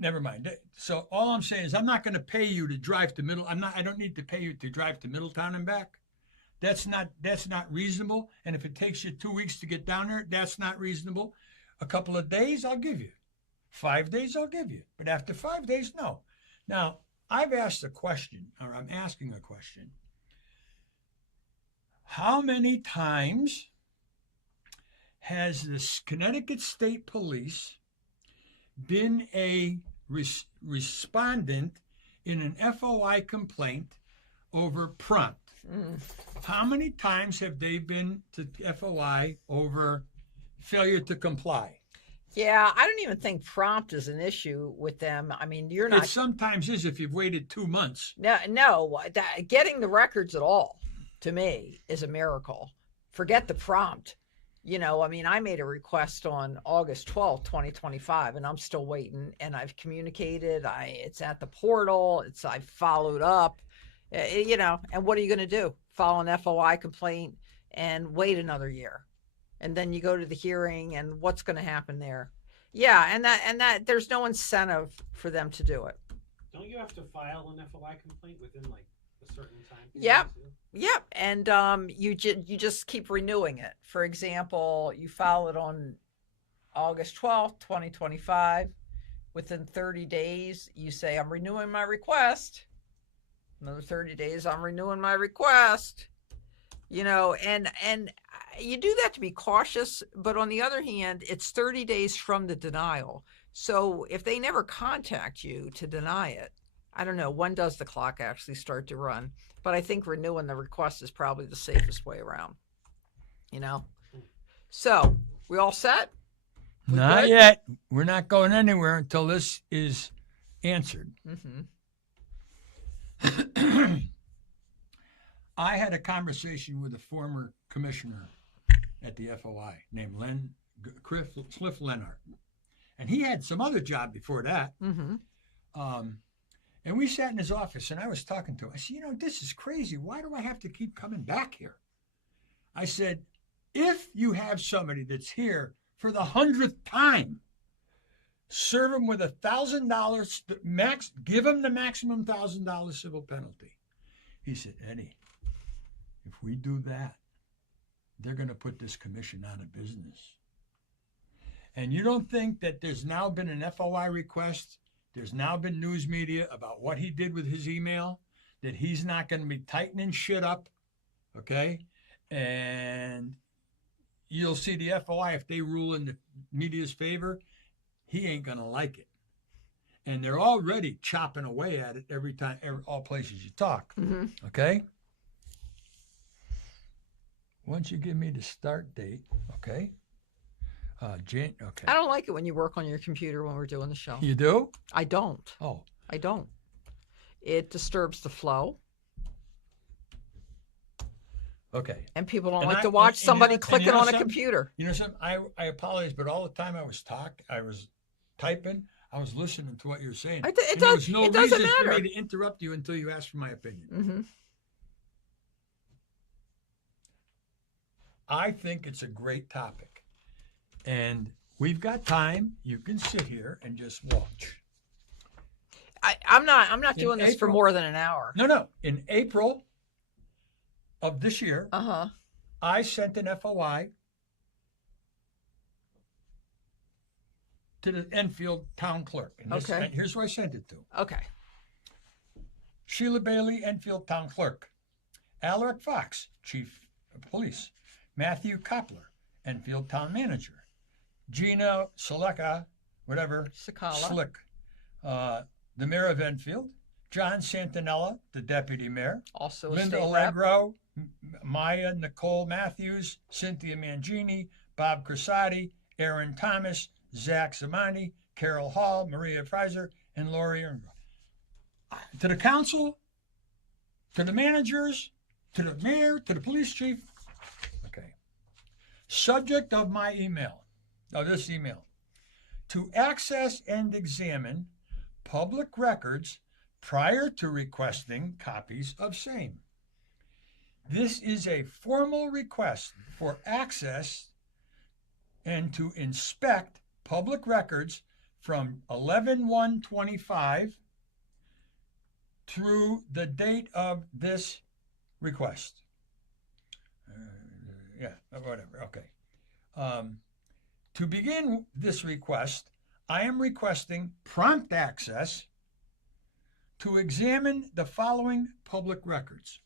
never mind. So all I'm saying is I'm not going to pay you to drive to I don't need to pay you to drive to Middletown and back. That's not reasonable. And if it takes you 2 weeks to get down there, that's not reasonable. A couple of days, I'll give you. 5 days, I'll give you. But after 5 days, no. Now, I've asked a question, or I'm asking a question. How many times has the Connecticut State Police been a respondent in an FOI complaint over prompt? How many times have they been to FOI over failure to comply? Yeah, I don't even think prompt is an issue with them. I mean, you're It not. sometimes is if you've waited 2 months. No, getting the records at all, to me, is a miracle. Forget the prompt. I mean, I made a request on August 12th, 2025, and I'm still waiting. And I've communicated. It's at the portal. I've followed up. And what are you going to do? File an FOI complaint and wait another year, and then you go to the hearing, and what's going to happen there? Yeah, and that there's no incentive for them to do it. Don't you have to file an FOI complaint within like a certain time period? Yep. too? Yep, and you just keep renewing it. For example, you file it on August 12th, 2025. Within 30 days, you say, I'm renewing my request. Another 30 days, I'm renewing my request. And you do that to be cautious, but on the other hand, it's 30 days from the denial. So if they never contact you to deny it, I don't know, when does the clock actually start to run? But I think renewing the request is probably the safest way around, So, we all set? We Not good? yet. We're not going anywhere until this is answered. Mm-hmm. I had a conversation with a former commissioner at the FOI named Cliff Leonard. and he had some other job before that. Mm-hmm. And we sat in his office, and I was talking to him. I said, this is crazy. Why do I have to keep coming back here? I said, if you have somebody that's here for the 100th time, serve them with $1,000 max. Give them the maximum $1,000 civil penalty. He said, Eddie, if we do that, they're going to put this commission out of business. And you don't think that there's now been an FOI request? There's now been news media about what he did with his email, that he's not going to be tightening shit up, okay? And you'll see the FOI, if they rule in the media's favor, he ain't going to like it. And they're already chopping away at it every time, all places you talk, Mm-hmm. okay? Once you give me the start date, okay? Okay. I don't like it when you work on your computer when we're doing the show. You do? I don't. Oh, I don't. It disturbs the flow, okay. and people don't And like I- to watch and somebody you know- and clicking you know on a something? computer. You know something? I apologize, but all the time I was typing, I was listening to what you're saying. It And there does- was no it doesn't reason for matter. me to interrupt you until you asked for my opinion. Mm-hmm. I think it's a great topic. And we've got time. You can sit here and just watch. I'm not In doing this for April. more than an hour. No. In April of this year, Uh-huh. I sent an FOI to the Enfield town clerk. And Okay. and here's who I sent it to. Okay. Sheila Bailey, Enfield town clerk. Alaric Fox, chief of police. Matthew Koppler, Enfield town manager. Gina Seleka, whatever, Sakala. Slick, the mayor of Enfield. John Santinella, the deputy mayor. Also a Linda state rep. Allegro, Maya Nicole Matthews, Cynthia Mangini, Bob Crisati, Aaron Thomas, Zach Zamani, Carol Hall, Maria Freiser, and Lori Ernro. To the council, to the managers, to the mayor, to the police chief. Okay. Subject of my email, of this email, to access and examine public records prior to requesting copies of same. This is a formal request for access and to inspect public records from 11/1/25 through the date of this request. Whatever, okay. To begin this request, I am requesting prompt access to examine the following public records.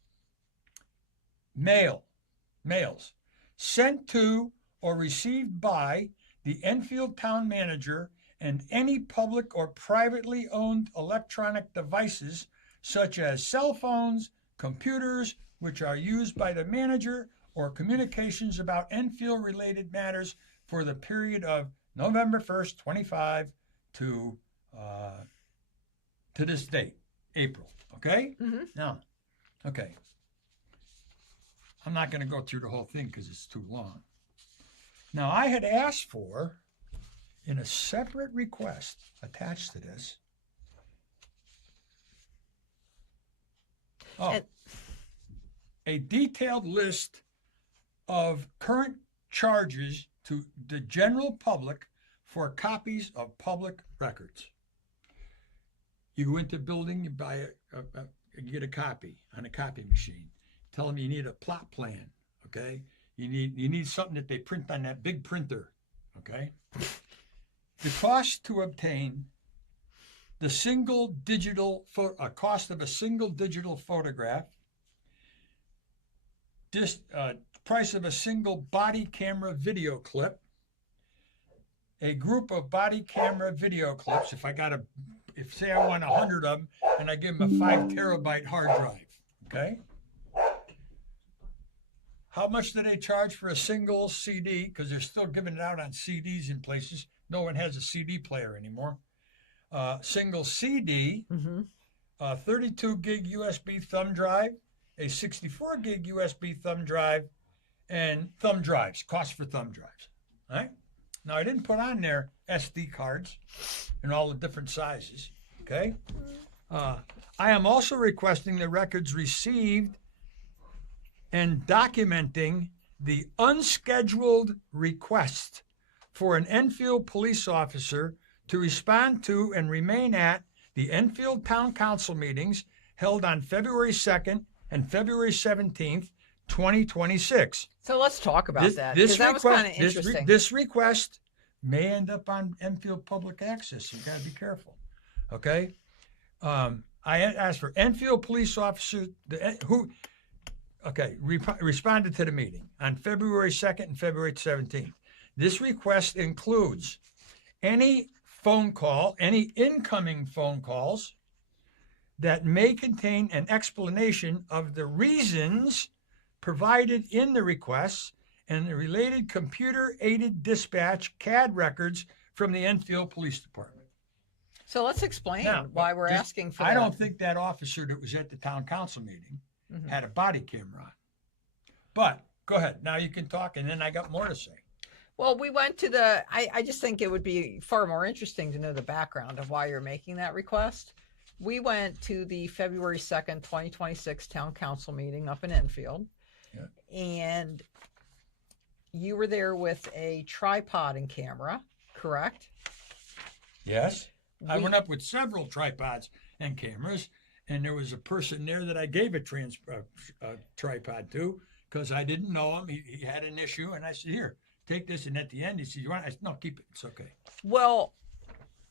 Mails sent to or received by the Enfield town manager and any public or privately owned electronic devices such as cell phones, computers, which are used by the manager, or communications about Enfield related matters for the period of November 1st, 25 to this date, April. Okay? Mm-hmm. Now, okay. I'm not going to go through the whole thing because it's too long. Now, I had asked for, in a separate request attached to this, And- a detailed list of current charges to the general public for copies of public records. You go into a building, you buy you get a copy on a copy machine. Tell them you need a plot plan, okay? You need something that they print on that big printer, okay? The cost to obtain the single digital cost of a single digital photograph, price of a single body camera video clip, a group of body camera video clips. If say I want 100 of them, and I give them a 5 terabyte hard drive, okay? How much do they charge for a single CD? Because they're still giving it out on CDs in places. No one has a CD player anymore. Single CD, Mm-hmm. 32 gig USB thumb drive, a 64 gig USB thumb drive, and thumb drives, cost for thumb drives. All right? Now, I didn't put on there SD cards in all the different sizes, okay? I am also requesting the records received and documenting the unscheduled request for an Enfield police officer to respond to and remain at the Enfield Town Council meetings held on February 2nd and February 17th, 2026. So let's talk about that, because that was kind of interesting. This request may end up on Enfield Public Access. You got to be careful, okay? I asked for Enfield police officer responded to the meeting on February 2nd and February 17th. This request includes any phone call, any incoming phone calls that may contain an explanation of the reasons provided in the requests and the related computer-aided dispatch CAD records from the Enfield Police Department. So let's explain Now, why we're asking for I that. don't think that officer that was at the town council meeting had a body camera on. But go ahead. Now you can talk, and then I got more to say. Well, we went to I just think it would be far more interesting to know the background of why you're making that request. We went to the February 2nd, 2026 town council meeting up in Enfield. Yeah. And you were there with a tripod and camera, correct? Yes. I went up with several tripods and cameras, and there was a person there that I gave a tripod to because I didn't know him. He had an issue, and I said, "Here, take this." And at the end, he said, "You want?" I said, "No, keep it. It's okay." Well,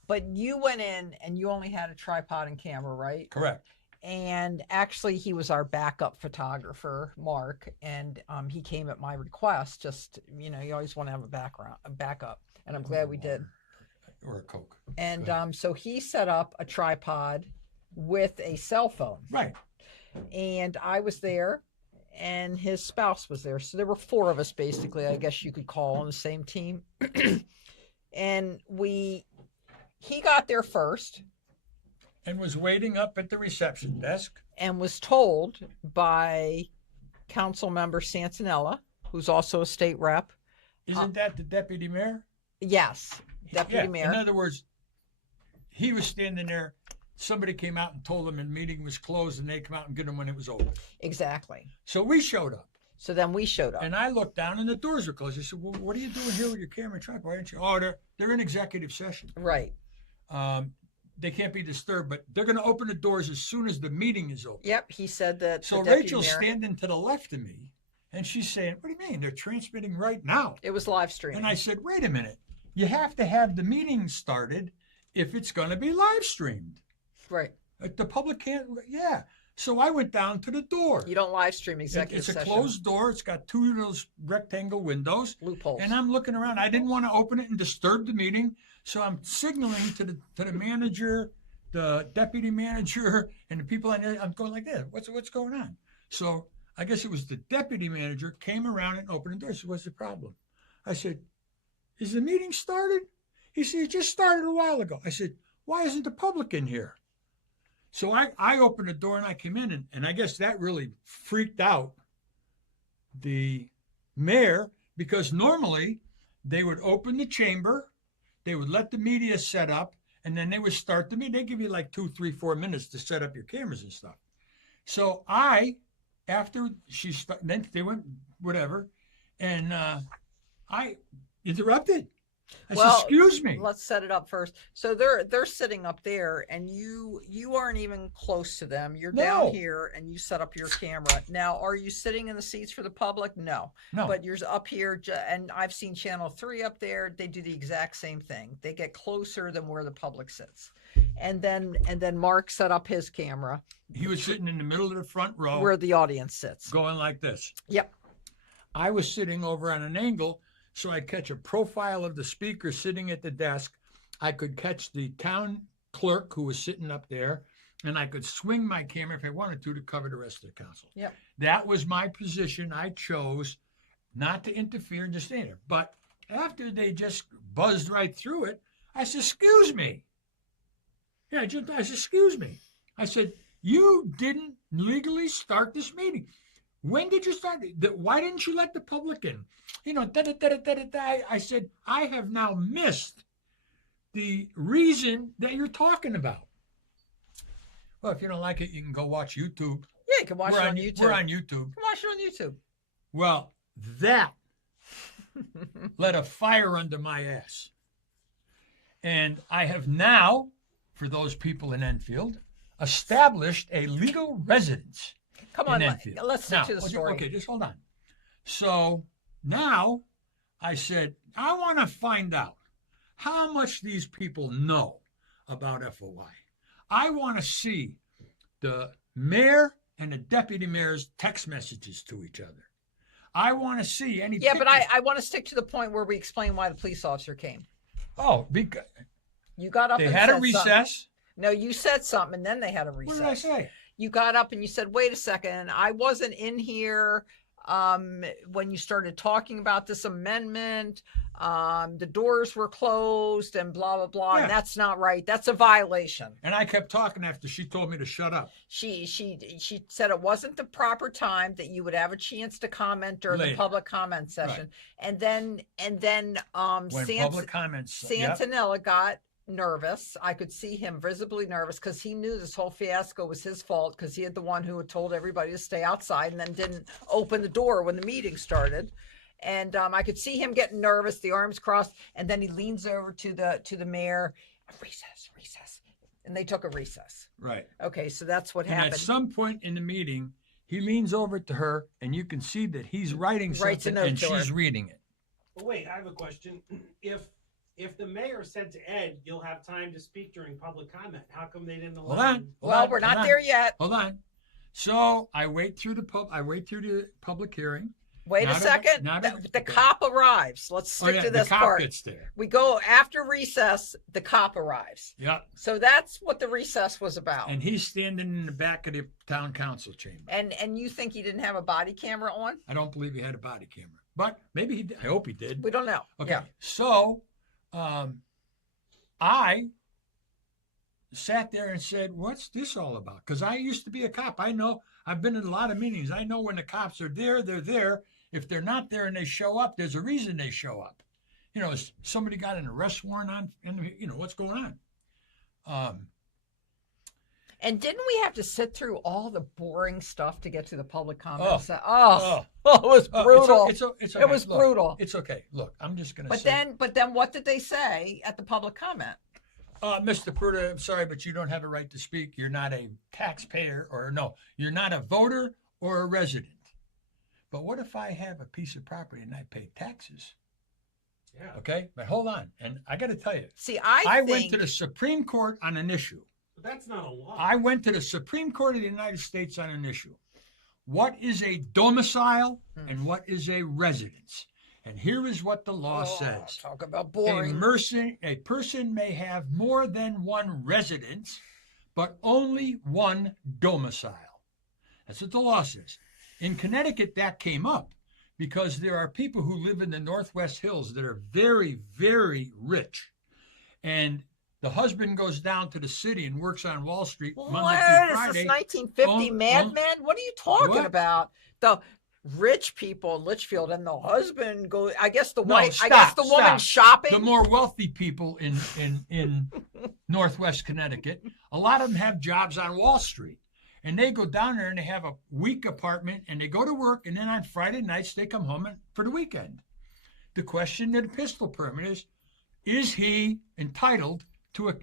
but you went in and you only had a tripod and camera, right? Correct. And actually, he was our backup photographer, Mark, and he came at my request. Just, you always want to have a backup, and I'm glad we did. Or a Coke. And so he set up a tripod with a cell phone. Right. And I was there, and his spouse was there. So there were four of us, basically, I guess you could call, on the same team. And he got there first. And was waiting up at the reception desk. And was told by council member Santinella, who's also a state rep. Isn't that the deputy mayor? Yes. Deputy mayor. In other words, he was standing there. Somebody came out and told him the meeting was closed, and they come out and get him when it was over. Exactly. So we showed up. So then we showed up. And I looked down, and the doors were closed. I said, "Well, what are you doing here with your camera and tripod? Why aren't you?" "Oh, they're in executive session. Right. They can't be disturbed, but they're going to open the doors as soon as the meeting is over." Yep, he said that. So Rachel's standing to the left of me, and she's saying, "What do you mean? They're transmitting right now." It was live streaming. And I said, "Wait a minute. You have to have the meeting started if it's going to be live streamed." Right. The public can't, yeah. So I went down to the door. You don't live stream executive session. It's a session. closed door. It's got two of those rectangle windows. Loopholes. And I'm looking around. I didn't want to open it and disturb the meeting. So I'm signaling to the manager, the deputy manager, and the people on there. I'm going like this. What's going on? So I guess it was the deputy manager came around and opened the door. So what's the problem? I said, "Is the meeting started?" He said, "It just started a while ago." I said, "Why isn't the public in here?" So I opened the door and I came in, and I guess that really freaked out the mayor, because normally they would open the chamber, they would let the media set up, and then they would start the meeting. They give you like 2, 3, 4 minutes to set up your cameras and stuff. So after then they went whatever, and I interrupted. I said, "Excuse me." Let's set it up first. So they're sitting up there, and you aren't even close to them. You're down here, and you set up your camera. Now, are you sitting in the seats for the public? No. But you're up here, and I've seen Channel 3 up there. They do the exact same thing. They get closer than where the public sits. And then Mark set up his camera. He was sitting in the middle of the front row, where the audience sits, going like this. Yep. I was sitting over on an angle, so I catch a profile of the speaker sitting at the desk. I could catch the town clerk who was sitting up there, and I could swing my camera if I wanted to cover the rest of the council. Yep. That was my position. I chose not to interfere and just stay there. But after they just buzzed right through it, I said, "Excuse me." Yeah, I said, "Excuse me." I said, "You didn't legally start this meeting. When did you start? Why didn't you let the public in? You know, da-da-da-da-da-da. I said, I have now missed the reason that you're talking about. Well, if you don't like it, you can go watch YouTube. Yeah, you can watch it on YouTube. We're on YouTube. You can watch it on YouTube. Well, that lit a fire under my ass. And I have now, for those people in Enfield, established a legal residence Come on, in Enfield. let's stick Now, to the story. Okay, just hold on. So now I said, I want to find out how much these people know about FOI. I want to see the mayor and the deputy mayor's text messages to each other. I want to see any Yeah, but pictures. I want to stick to the point where we explain why the police officer came. Oh, because You got up they and had said a recess. something. No, you said something, and then they had a recess. What did I say? You got up and you said, wait a second, I wasn't in here when you started talking about this amendment. The doors were closed and blah, blah, blah. Yeah. And that's not right. That's a violation. And I kept talking after she told me to shut up. She said it wasn't the proper time, that you would have a chance to comment during the Later. public comment session. And then When public comments. Yep. Santinella got nervous. I could see him visibly nervous because he knew this whole fiasco was his fault, because he had the one who had told everybody to stay outside and then didn't open the door when the meeting started. And I could see him getting nervous, the arms crossed, and then he leans over to the mayor, recess, and they took a recess. Right. Okay, so that's what And happened. at some point in the meeting, he leans over to her, and you can see that he's writing Writes a something, note and to her. she's reading it. But wait, I have a question. If the mayor said to Ed, "You'll have time to speak during public comment," how come they didn't allow Hold on. him? Well, we're not there yet. Hold on. So I wait through the public hearing. Wait a Not a- second. not a- The cop arrives. Let's stick to the this cop part. gets there. We go after recess, the cop arrives. Yep. So that's what the recess was about. And he's standing in the back of the town council chamber. And you think he didn't have a body camera on? I don't believe he had a body camera, but maybe he did. I hope he did. We don't know. Okay. Yeah. So I sat there and said, what's this all about? Because I used to be a cop. I know, I've been in a lot of meetings. I know when the cops are there, they're there. If they're not there and they show up, there's a reason they show up. You know, somebody got an arrest warrant on, and you know, what's going on? And didn't we have to sit through all the boring stuff to get to the public comments? It was brutal. It's okay. It was Look, brutal. It's okay. Look, I'm just going to But say. then what did they say at the public comment? Mr. Pruda, I'm sorry, but you don't have a right to speak. You're not a taxpayer, or no, you're not a voter or a resident. But what if I have a piece of property and I pay taxes? Yeah. Okay, but hold on. And I got to tell you, See, I think went to the Supreme Court on an issue. But that's not a law. I went to the Supreme Court of the United States on an issue. What is a domicile and what is a residence? And here is what the law says. talk about A boring. person may have more than one residence, but only one domicile. That's what the law says. In Connecticut, that came up because there are people who live in the Northwest Hills that are very, very rich. And the husband goes down to the city and works on Wall Street Monday What through is Friday. this 1950 Mad Men? What are you talking What? about? The rich people in Litchfield and the husband go. I guess the No, wife. I guess stop, the woman stop. shopping. The more wealthy people in Northwest Connecticut, a lot of them have jobs on Wall Street. And they go down there and they have a week apartment and they go to work, and then on Friday nights they come home for the weekend. The question to the pistol permit is he entitled to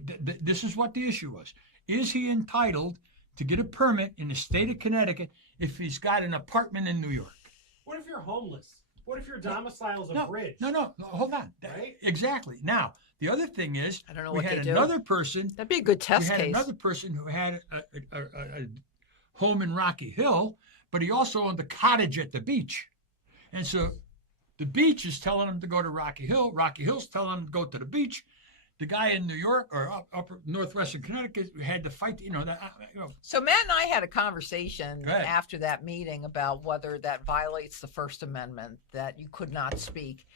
this is what the issue was. Is he entitled to get a permit in the state of Connecticut if he's got an apartment in New York? What if you're homeless? What if your domicile's a bridge? No, hold on. Right? Exactly. Now, the other thing is, I don't know we what had they do. another person. That'd be a good test We had case. another person who had a home in Rocky Hill, but he also owned a cottage at the beach. And so the beach is telling him to go to Rocky Hill. Rocky Hill's telling him to go to the beach. The guy in New York or upper northwestern Connecticut had to fight, So Matt and I had a conversation Go ahead. after that meeting about whether that violates the First Amendment, that you could not speak.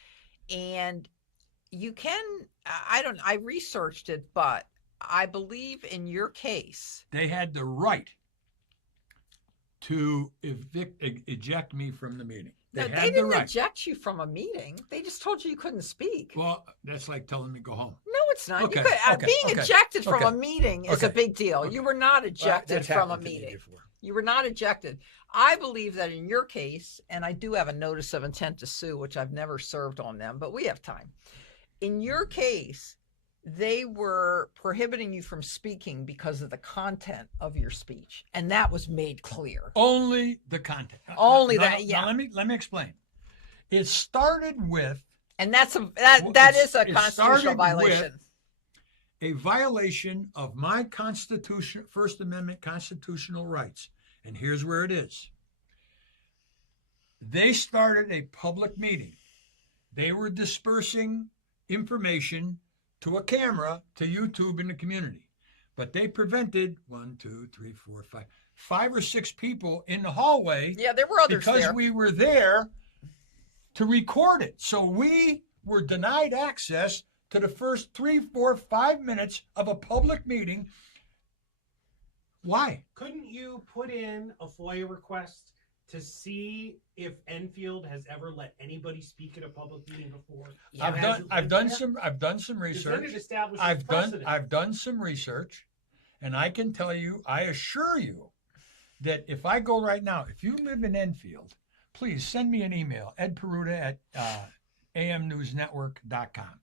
And you can, I researched it, but I believe in your case, they had the right to eject me from the meeting. No, They they had the didn't right. eject you from a meeting. They just told you couldn't speak. Well, that's like telling me go home. No, it's not. Okay, You could, okay, being okay, ejected from a okay, meeting is a okay, big deal. okay. You were not Well, ejected that's from a happened to me meeting. before. You were not ejected. I believe that in your case, and I do have a notice of intent to sue, which I've never served on them, but we have time. In your case, they were prohibiting you from speaking because of the content of your speech, and that was made clear. Only the content. Only Now- that, now yeah. let me explain. It started with And that is a it constitutional started violation. with a violation of my Constitution, First Amendment constitutional rights. And here's where it is. They started a public meeting. They were dispersing information to a camera to YouTube in the community. But they prevented 5 or 6 people in the hallway Yeah, there were others because there. we were there to record it. So we were denied access to the first 3, 4, 5 minutes of a public meeting. Why? Couldn't you put in a FOIA request to see if Enfield has ever let anybody speak at a public meeting before? Yeah, I've done some Because then research. it establishes I've precedent. done some research, and I can tell you, I assure you, that if I go right now, if you live in Enfield, please send me an email, edperuta@amnewsnetwork.com.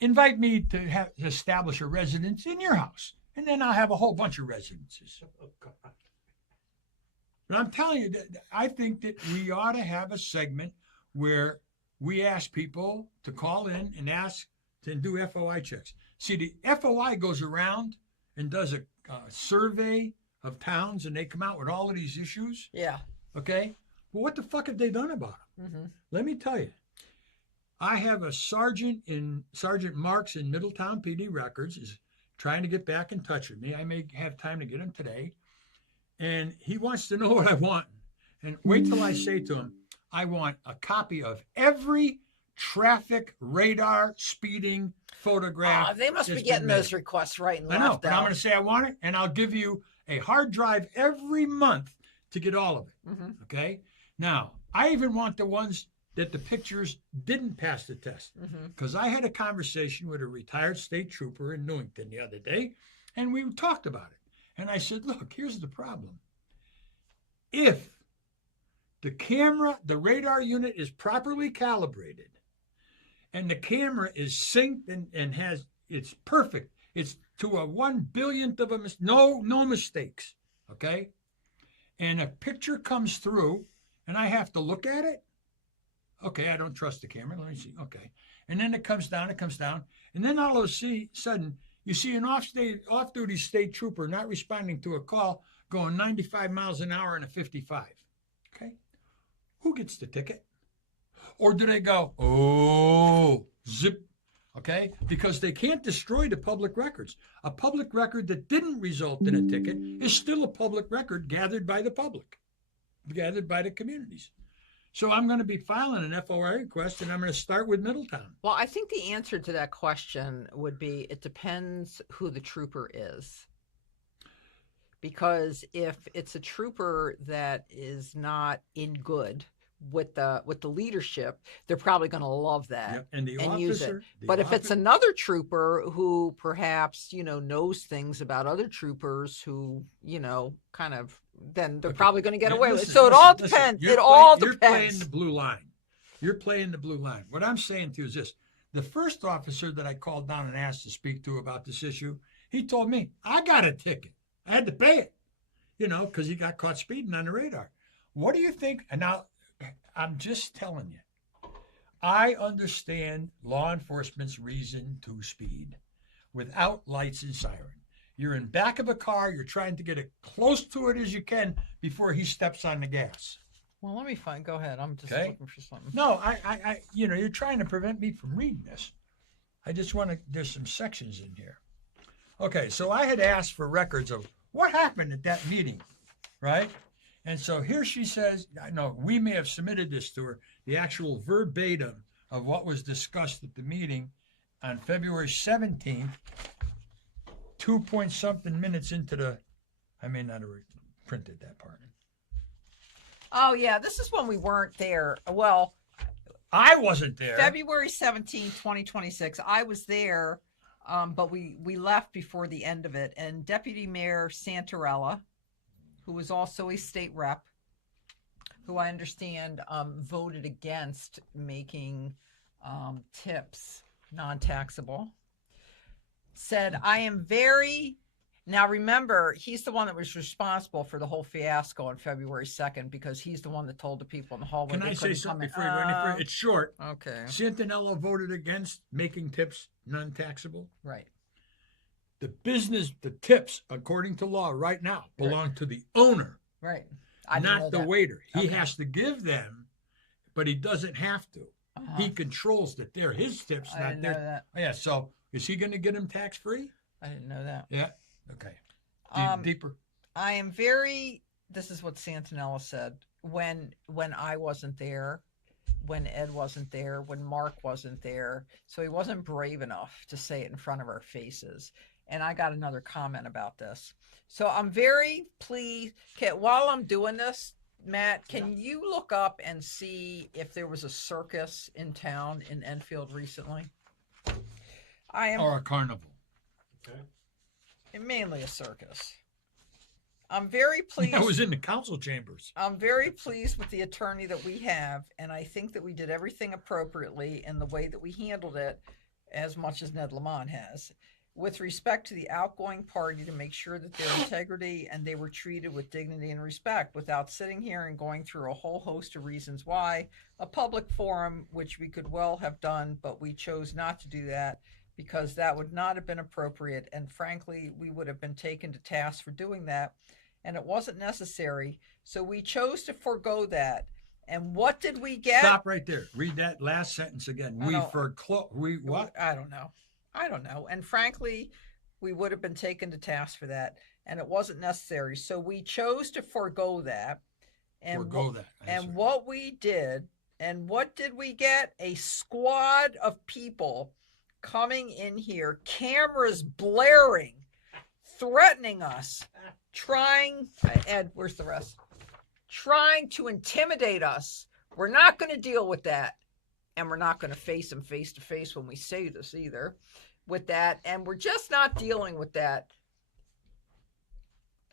Invite me to establish a residence in your house, and then I'll have a whole bunch of residences. Oh, God. But I'm telling you that I think that we ought to have a segment where we ask people to call in and ask to do FOI checks. See, the FOI goes around and does a survey of towns, and they come out with all of these issues. Yeah. Okay, well, what the fuck have they done about them? Mm-hmm. Let me tell you. I have a Sergeant Marks in Middletown PD Records is trying to get back in touch with me. I may have time to get him today. And he wants to know what I want. And wait till I say to him, I want a copy of every traffic radar speeding photograph. They must be that's getting been those made. requests right and I left. know, but I'm Al. going to say I want it, and I'll give you a hard drive every month to get all of it. Mhm. Okay? Now, I even want the ones that the pictures didn't pass the test. Mhm. Because I had a conversation with a retired state trooper in Newington the other day, and we talked about it. And I said, look, here's the problem. If the radar unit is properly calibrated, and the camera is synced and it's perfect, it's to a 1/100000th of a no mistakes, okay? And a picture comes through, and I have to look at it. Okay, I don't trust the camera. Let me see. Okay. And then it comes down. And then all of a sudden, you see an off-duty state trooper not responding to a call going 95 miles an hour in a 55. Okay. Who gets the ticket? Or do they go, oh, zip? Okay. Because they can't destroy the public records. A public record that didn't result in a ticket is still a public record gathered by the public, gathered by the communities. So I'm going to be filing an FOI request, and I'm going to start with Middletown. Well, I think the answer to that question would be it depends who the trooper is. Because if it's a trooper that is not in good with the leadership, they're probably going to love that. Yep. And the use it. officer. But if it's another trooper who perhaps, knows things about other troopers who, kind of, then they're Okay. probably going to get Yeah, away with it. listen, So it all listen. depends. You're It all You're playing depends. the blue line. You're playing the blue line. What I'm saying to you is this. The first officer that I called down and asked to speak to about this issue, he told me, I got a ticket. I had to pay it, because he got caught speeding on the radar. What do you think? And now, I'm just telling you, I understand law enforcement's reason to speed without lights and siren. You're in back of a car. You're trying to get as close to it as you can before he steps on the gas. Well, let me find. Go ahead. I'm just Okay. looking for something. No, I you're trying to prevent me from reading this. I just want to, there's some sections in here. Okay, so I had asked for records of what happened at that meeting, right? And so here she says, no, we may have submitted this to her, the actual verbatim of what was discussed at the meeting on February 17th, 2 point something minutes into the, I may not have printed that part. Oh yeah, this is when we weren't there. Well, I wasn't there. February 17th, 2026. I was there, but we left before the end of it. And Deputy Mayor Santarella, who was also a state rep, who I understand voted against making tips non-taxable, said, I am very, now remember, he's the one that was responsible for the whole fiasco on February 2nd, because he's the one that told the people in the hallway. Can they I say couldn't come something in. before you go any further? It's short. Okay, Santinello voted against making tips non-taxable. right. The business, the tips, according to law right now, belong to the owner, Right. I didn't know not the that. waiter. He Okay. has to give them, but he doesn't have to. Uh-huh. He controls that they're his tips, I not didn't know their. that. Oh, yeah. So is he going to get them tax free? I didn't know that. Yeah. Okay. Deeper. I am very, this is what Santinella said when I wasn't there, when Ed wasn't there, when Mark wasn't there. So he wasn't brave enough to say it in front of our faces. And I got another comment about this. So I'm very pleased. Okay, while I'm doing this, Matt, can you look up and see if there was a circus in town in Enfield recently? I am Or a carnival. Okay. mainly a circus. I'm very pleased. I was in the council chambers. I'm very pleased with the attorney that we have, and I think that we did everything appropriately in the way that we handled it, as much as Ned Lamont has, with respect to the outgoing party, to make sure that their integrity and they were treated with dignity and respect, without sitting here and going through a whole host of reasons why. A public forum, which we could well have done, but we chose not to do that because that would not have been appropriate, and frankly, we would have been taken to task for doing that, and it wasn't necessary. So we chose to forego that. And what did we get? Stop right there. Read that last sentence again. I know. We what? I don't know. I don't know. And frankly, we would have been taken to task for that, and it wasn't necessary. So we chose to forego that. And Forgo that. That's and right. what we did, and what did we get? A squad of people coming in here, cameras blaring, threatening us, trying, Ed, where's the rest? Trying to intimidate us. We're not going to deal with that. And we're not going to face them face to face when we say this either with that. And we're just not dealing with that.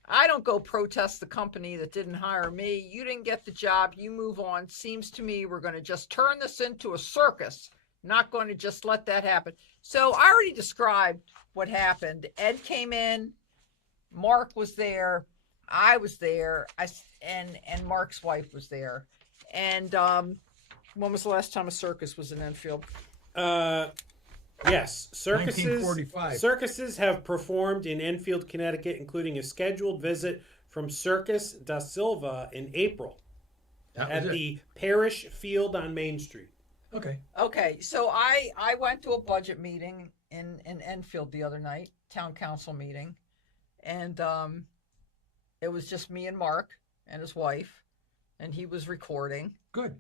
I don't go protest the company that didn't hire me. You didn't get the job. You move on. Seems to me we're going to just turn this into a circus. Not going to just let that happen. So I already described what happened. Ed came in. Mark was there. I was there. And Mark's wife was there. And when was the last time a circus was in Enfield? Yes, circuses. 1945. Circuses have performed in Enfield, Connecticut, including a scheduled visit from Circus da Silva in April That at was it. the Parish Field on Main Street. Okay. Okay, so I went to a budget meeting in Enfield the other night, town council meeting, and it was just me and Mark and his wife, and he was recording. Good.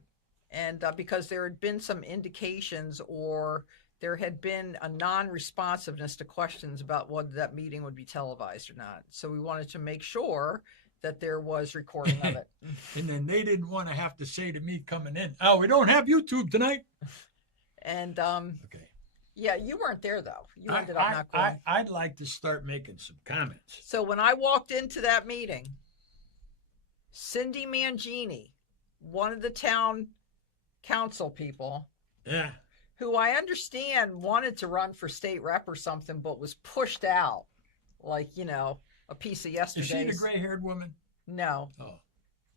And because there had been some indications, or there had been a non-responsiveness to questions about whether that meeting would be televised or not. So we wanted to make sure that there was recording of it. And then they didn't want to have to say to me coming in, "Oh, we don't have YouTube tonight." And Okay. yeah, you weren't there though. You ended up not going. I'd like to start making some comments. So when I walked into that meeting, Cindy Mangini, one of the town council people, Yeah. who I understand wanted to run for state rep or something, but was pushed out, like, you know, a piece of Is yesterday's. she the gray-haired woman? No, Oh.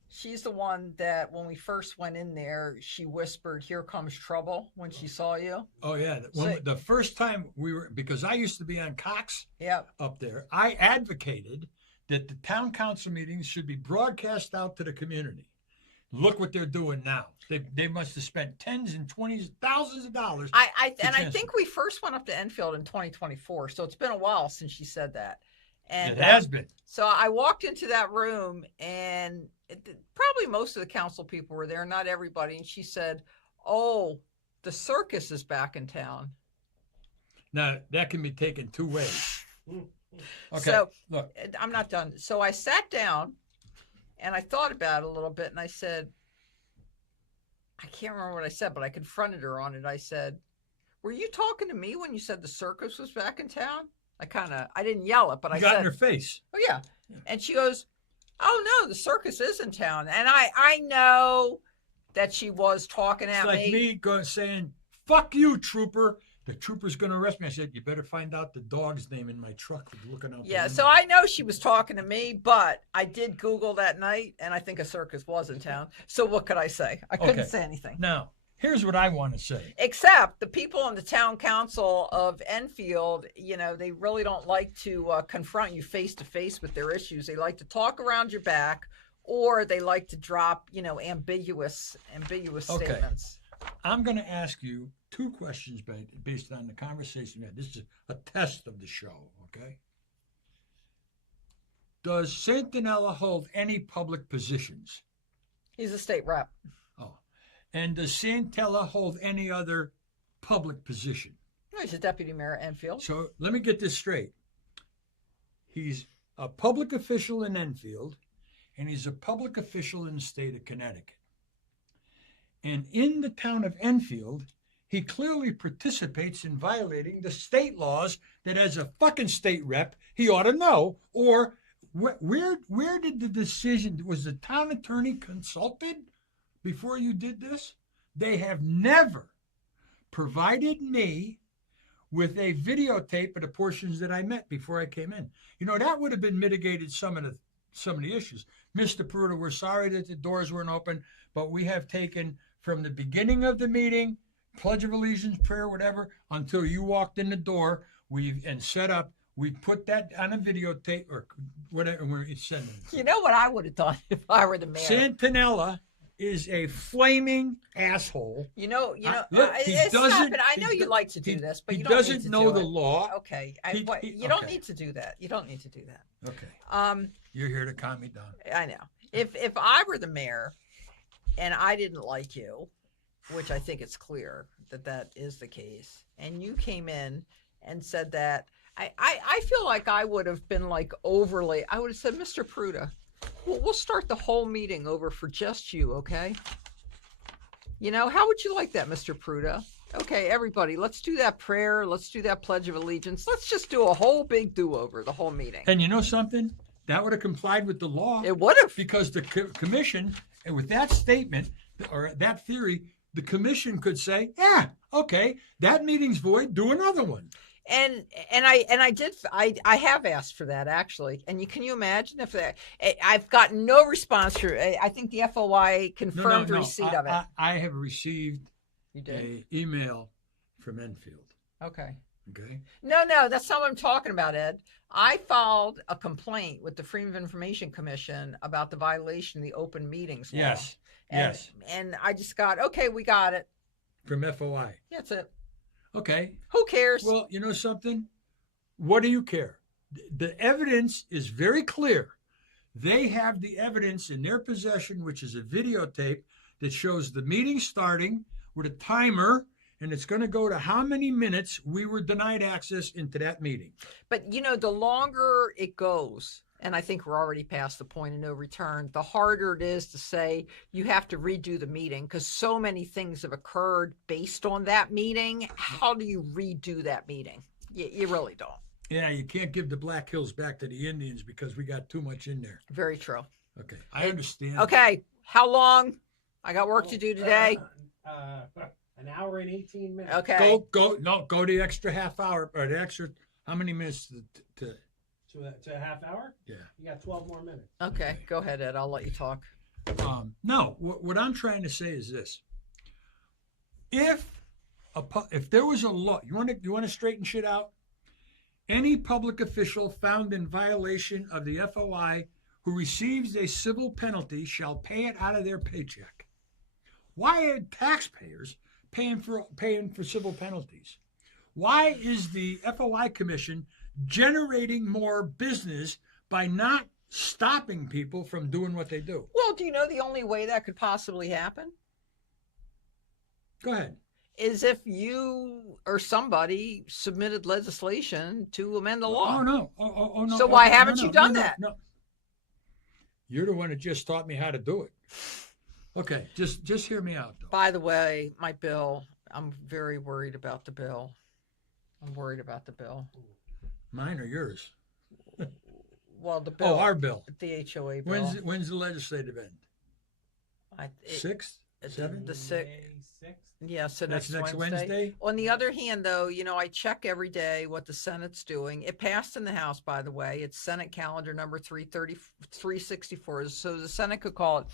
she's the one that when we first went in there, she whispered, "Here comes trouble," when she saw you. Oh yeah. So- The first time we were, because I used to be on Cox Yep. up there, I advocated that the town council meetings should be broadcast out to the community. Look what they're doing now. They must have spent tens and twenties, thousands of dollars. I cancel. think we first went up to Enfield in 2024, so it's been a while since she said that. And It has been. so I walked into that room, and probably most of the council people were there, not everybody. And she said, "Oh, the circus is back in town." Now that can be taken two ways. Okay. So look. I'm not done. So I sat down, And I thought about it a little bit and I said, I can't remember what I said, but I confronted her on it. I said, were you talking to me when you said the circus was back in town? I didn't yell it, but I You got said, in her face. oh yeah. And she goes, oh no, the circus is in town. And I know that she was talking It's at like me saying, fuck you, trooper. The trooper's going to arrest me. I said, you better find out the dog's name in my truck for looking out. Yeah, the so window." I know she was talking to me, but I did Google that night, and I think a circus was in town. So what could I say? I couldn't Okay. say anything. Now, here's what I want to say. Except the people on the town council of Enfield, they really don't like to confront you face to face with their issues. They like to talk around your back, or they like to drop, ambiguous Okay. statements. I'm going to ask you 2 questions based on the conversation we had. This is a test of the show, okay? Does Santinella hold any public positions? He's a state rep. Oh. And does Santella hold any other public position? No, he's a deputy mayor at Enfield. So let me get this straight. He's a public official in Enfield, and he's a public official in the state of Connecticut. And in the town of Enfield, he clearly participates in violating the state laws that as a fucking state rep, he ought to know. Or where did the decision, was the town attorney consulted before you did this? They have never provided me with a videotape of the portions that I met before I came in. That would have been mitigated some of the issues. Mr. Peruta, we're sorry that the doors weren't open, but we have taken from the beginning of the meeting, Pledge of Allegiance, prayer, whatever, until you walked in the door, and set up, we put that on a videotape or whatever, where it's sending. You know what I would have done if I were the mayor? Santinella is a flaming asshole. Look, he it's doesn't- happened. I he know you do- like to do he- this, but he you don't doesn't need to know do the it. law. Okay, He- you don't okay. need to do that. You don't need to do that. Okay, you're here to calm me down. I know. If I were the mayor, and I didn't like you, which I think it's clear that is the case, and you came in and said that, I feel like I would have been like overly. I would have said, Mr. Peruta, we'll start the whole meeting over for just you, okay? How would you like that, Mr. Peruta? Okay, everybody, let's do that prayer. Let's do that Pledge of Allegiance. Let's just do a whole big do-over, the whole meeting. And you know something? That would have complied with the law. It would have. Because the commission, and with that statement or that theory, the commission could say, yeah, okay, that meeting's void, do another one. And I have asked for that actually. And can you imagine if I've gotten no response for, I think the FOI confirmed receipt of it. I have received You did? an email from Enfield. Okay. Okay. No, that's not what I'm talking about, Ed. I filed a complaint with the Freedom of Information Commission about the violation of the open meetings law. Yes. And, Yes. And I just got, okay, we got it. From FOI. That's it. Okay. Who cares? Well, you know something? What do you care? The evidence is very clear. They have the evidence in their possession, which is a videotape that shows the meeting starting with a timer, and it's going to go to how many minutes we were denied access into that meeting. But, the longer it goes, and I think we're already past the point of no return, the harder it is to say you have to redo the meeting because so many things have occurred based on that meeting. How do you redo that meeting? You really don't. Yeah, you can't give the Black Hills back to the Indians because we got too much in there. Very true. Okay, I understand. Okay, how long? I got work to do today. An hour and 18 minutes. Okay. Go the extra half hour or the extra, how many minutes to To a half hour? yeah. You got 12 more minutes. Okay, go ahead, Ed. I'll let you talk. No, what I'm trying to say is this: if there was a law, you want to straighten shit out. Any public official found in violation of the FOI who receives a civil penalty shall pay it out of their paycheck. Why are taxpayers paying for civil penalties? Why is the FOI Commission generating more business by not stopping people from doing what they do? Well, do you know the only way that could possibly happen Go ahead. is if you or somebody submitted legislation to amend the law? Oh no! Oh no! So why haven't you done that? No. You're the one that just taught me how to do it. Okay, just hear me out though. By the way, my bill, I'm very worried about the bill. I'm worried about the bill. Mine or yours? Well, the bill, Oh, our bill. the HOA bill. When's the legislative end? Sixth, the seventh. sixth. May 6th? Yeah, so That's next next Wednesday. Wednesday. On the other hand, though, I check every day what the Senate's doing. It passed in the House, by the way. It's Senate calendar number 364. So the Senate could call it.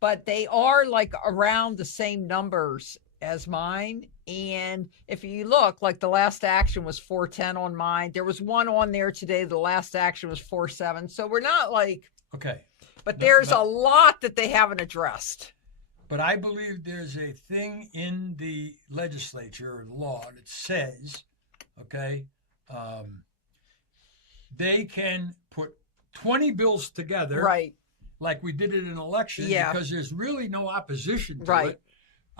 But they are like around the same numbers as mine. And if you look, like the last action was 410 on mine. There was one on there today. The last action was 47. So we're not like, Okay, but No, there's but- a lot that they haven't addressed. but I believe there's a thing in the legislature or law that says, okay, they can put 20 bills together, Right. like we did it in an election, Yeah. because there's really no opposition to Right. it.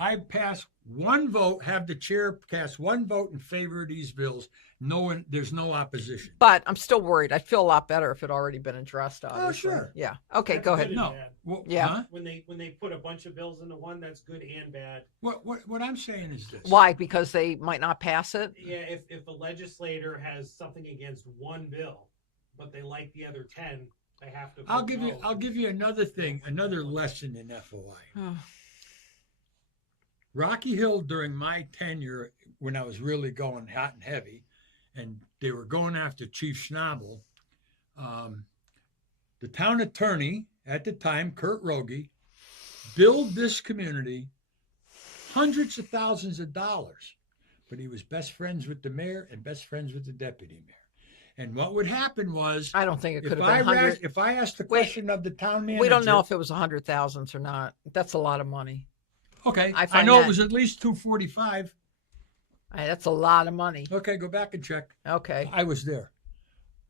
I pass one vote, have the chair cast one vote in favor of these bills. There's no opposition. But I'm still worried. I'd feel a lot better if it already been addressed. Obviously. sure. Yeah. Okay. That's Go good ahead. and No. bad. Well, Yeah. huh? When they put a bunch of bills into one, that's good and bad. What I'm saying is this. Why? Because they might not pass it. Yeah, if a legislator has something against one bill, but they like the other 10, they have to. I'll vote give you no. I'll give you another thing, another lesson in FOI. Rocky Hill, during my tenure, when I was really going hot and heavy, and they were going after Chief Schnabel, the town attorney at the time, Kurt Rogie, billed this community hundreds of thousands of dollars, but he was best friends with the mayor and best friends with the deputy mayor. And what would happen was, I don't think it could if have been hundred. if I asked the Wait, question of the town manager, We don't know if it was 100,000 or not. That's a lot of money. okay, I I find know that- it was at least 245. That's a lot of money. Okay, go back and check. Okay. I was there.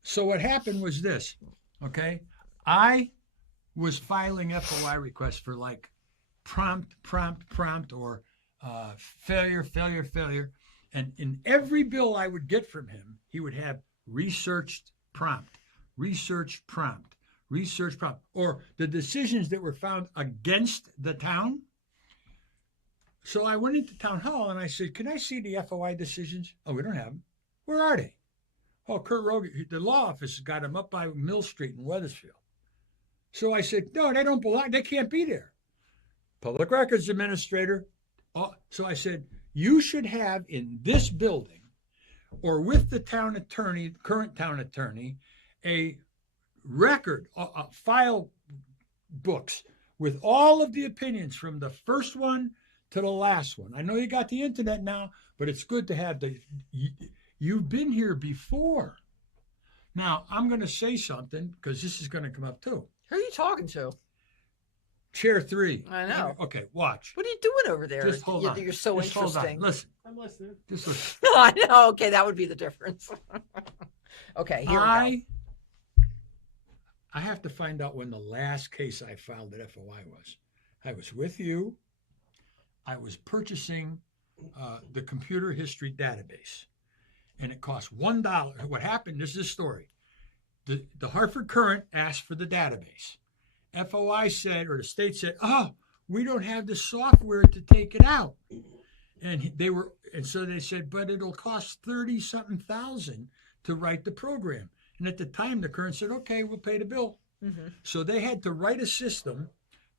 So what happened was this, okay? I was filing FOI requests for like prompt, or failure. And in every bill I would get from him, he would have research prompt, or the decisions that were found against the town. So I went into town hall and I said, "Can I see the FOI decisions?" "Oh, we don't have them." "Where are they?" "Oh, Kurt Rogie, the law office has got them up by Mill Street in Weathersfield." So I said, "No, they don't belong. They can't be there." Public Records Administrator. So I said, "You should have in this building, or with the town attorney, current town attorney, a record, file books with all of the opinions from the first one to the last one. I know you got the internet now, but it's good to have you've been here before." Now, I'm going to say something because this is going to come up too. Who are you talking to? Chair 3. I know. Okay, watch. What are you doing over there? Just hold on. You're so Just hold on. interesting. Listen, I'm listening. just listen. I know. Okay, that would be the difference. Okay, here we go. I have to find out when the last case I filed at FOI was. I was with you. I was purchasing the computer history database, and it cost $1. What happened? This is a story. The Hartford Courant asked for the database. FOI said, or the state said, "Oh, we don't have the software to take it out." And so they said, "But it'll cost 30-something thousand to write the program." And at the time, the Courant said, "Okay, we'll pay the bill." So they had to write a system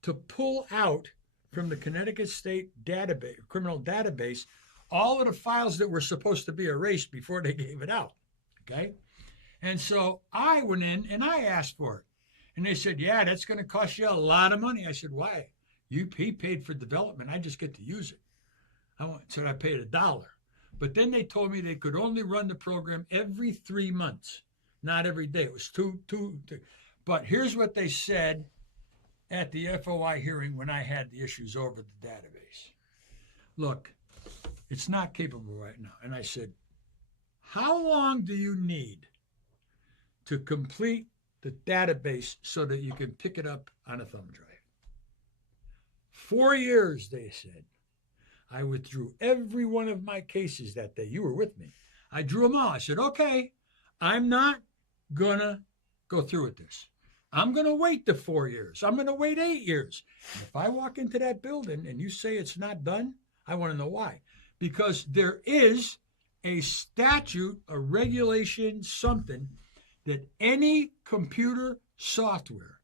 to pull out from the Connecticut State database, criminal database, all of the files that were supposed to be erased before they gave it out. Okay? And so I went in and I asked for it. And they said, "Yeah, that's going to cost you a lot of money." I said, "Why? He paid for development. I just get to use it." So I paid $1. But then they told me they could only run the program every 3 months, not every day. It was two. But here's what they said at the FOI hearing when I had the issues over the database. "Look, it's not capable right now." And I said, "How long do you need to complete the database so that you can pick it up on a thumb drive?" 4 years, they said. I withdrew every one of my cases that day. You were with me. I drew them all. I said, "Okay, I'm not going to go through with this." I'm going to wait the 4 years. I'm going to wait 8 years. And if I walk into that building and you say it's not done, I want to know why. Because there is a statute, a regulation, something that any computer software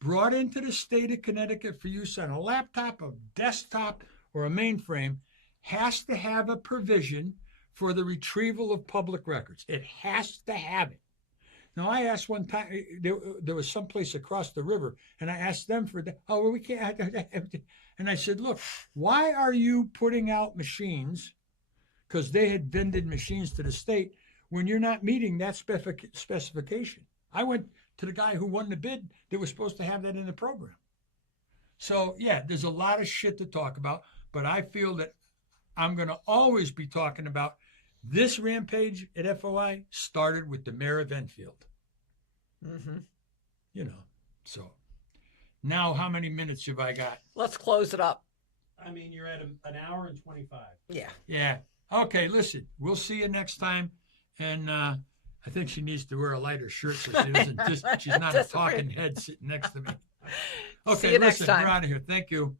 brought into the state of Connecticut for use on a laptop, a desktop, or a mainframe has to have a provision for the retrieval of public records. It has to have it. Now, I asked one time, there was someplace across the river, and I asked them for that. Oh, well, we can't. And I said, look, why are you putting out machines, because they had vended machines to the state, when you're not meeting that specification? I went to the guy who won the bid that was supposed to have that in the program. So, yeah, there's a lot of shit to talk about, but I feel that I'm going to always be talking about this rampage at FOI started with the mayor of Enfield. Mm-hmm. You know, so now how many minutes have I got? Let's close it up. I mean, you're at an hour and 25. Yeah. Yeah. Okay, listen, we'll see you next time. And I think she needs to wear a lighter shirt so she doesn't she's not a talking head sitting next to me. Okay, See you next listen, time. we're out of here. Thank you.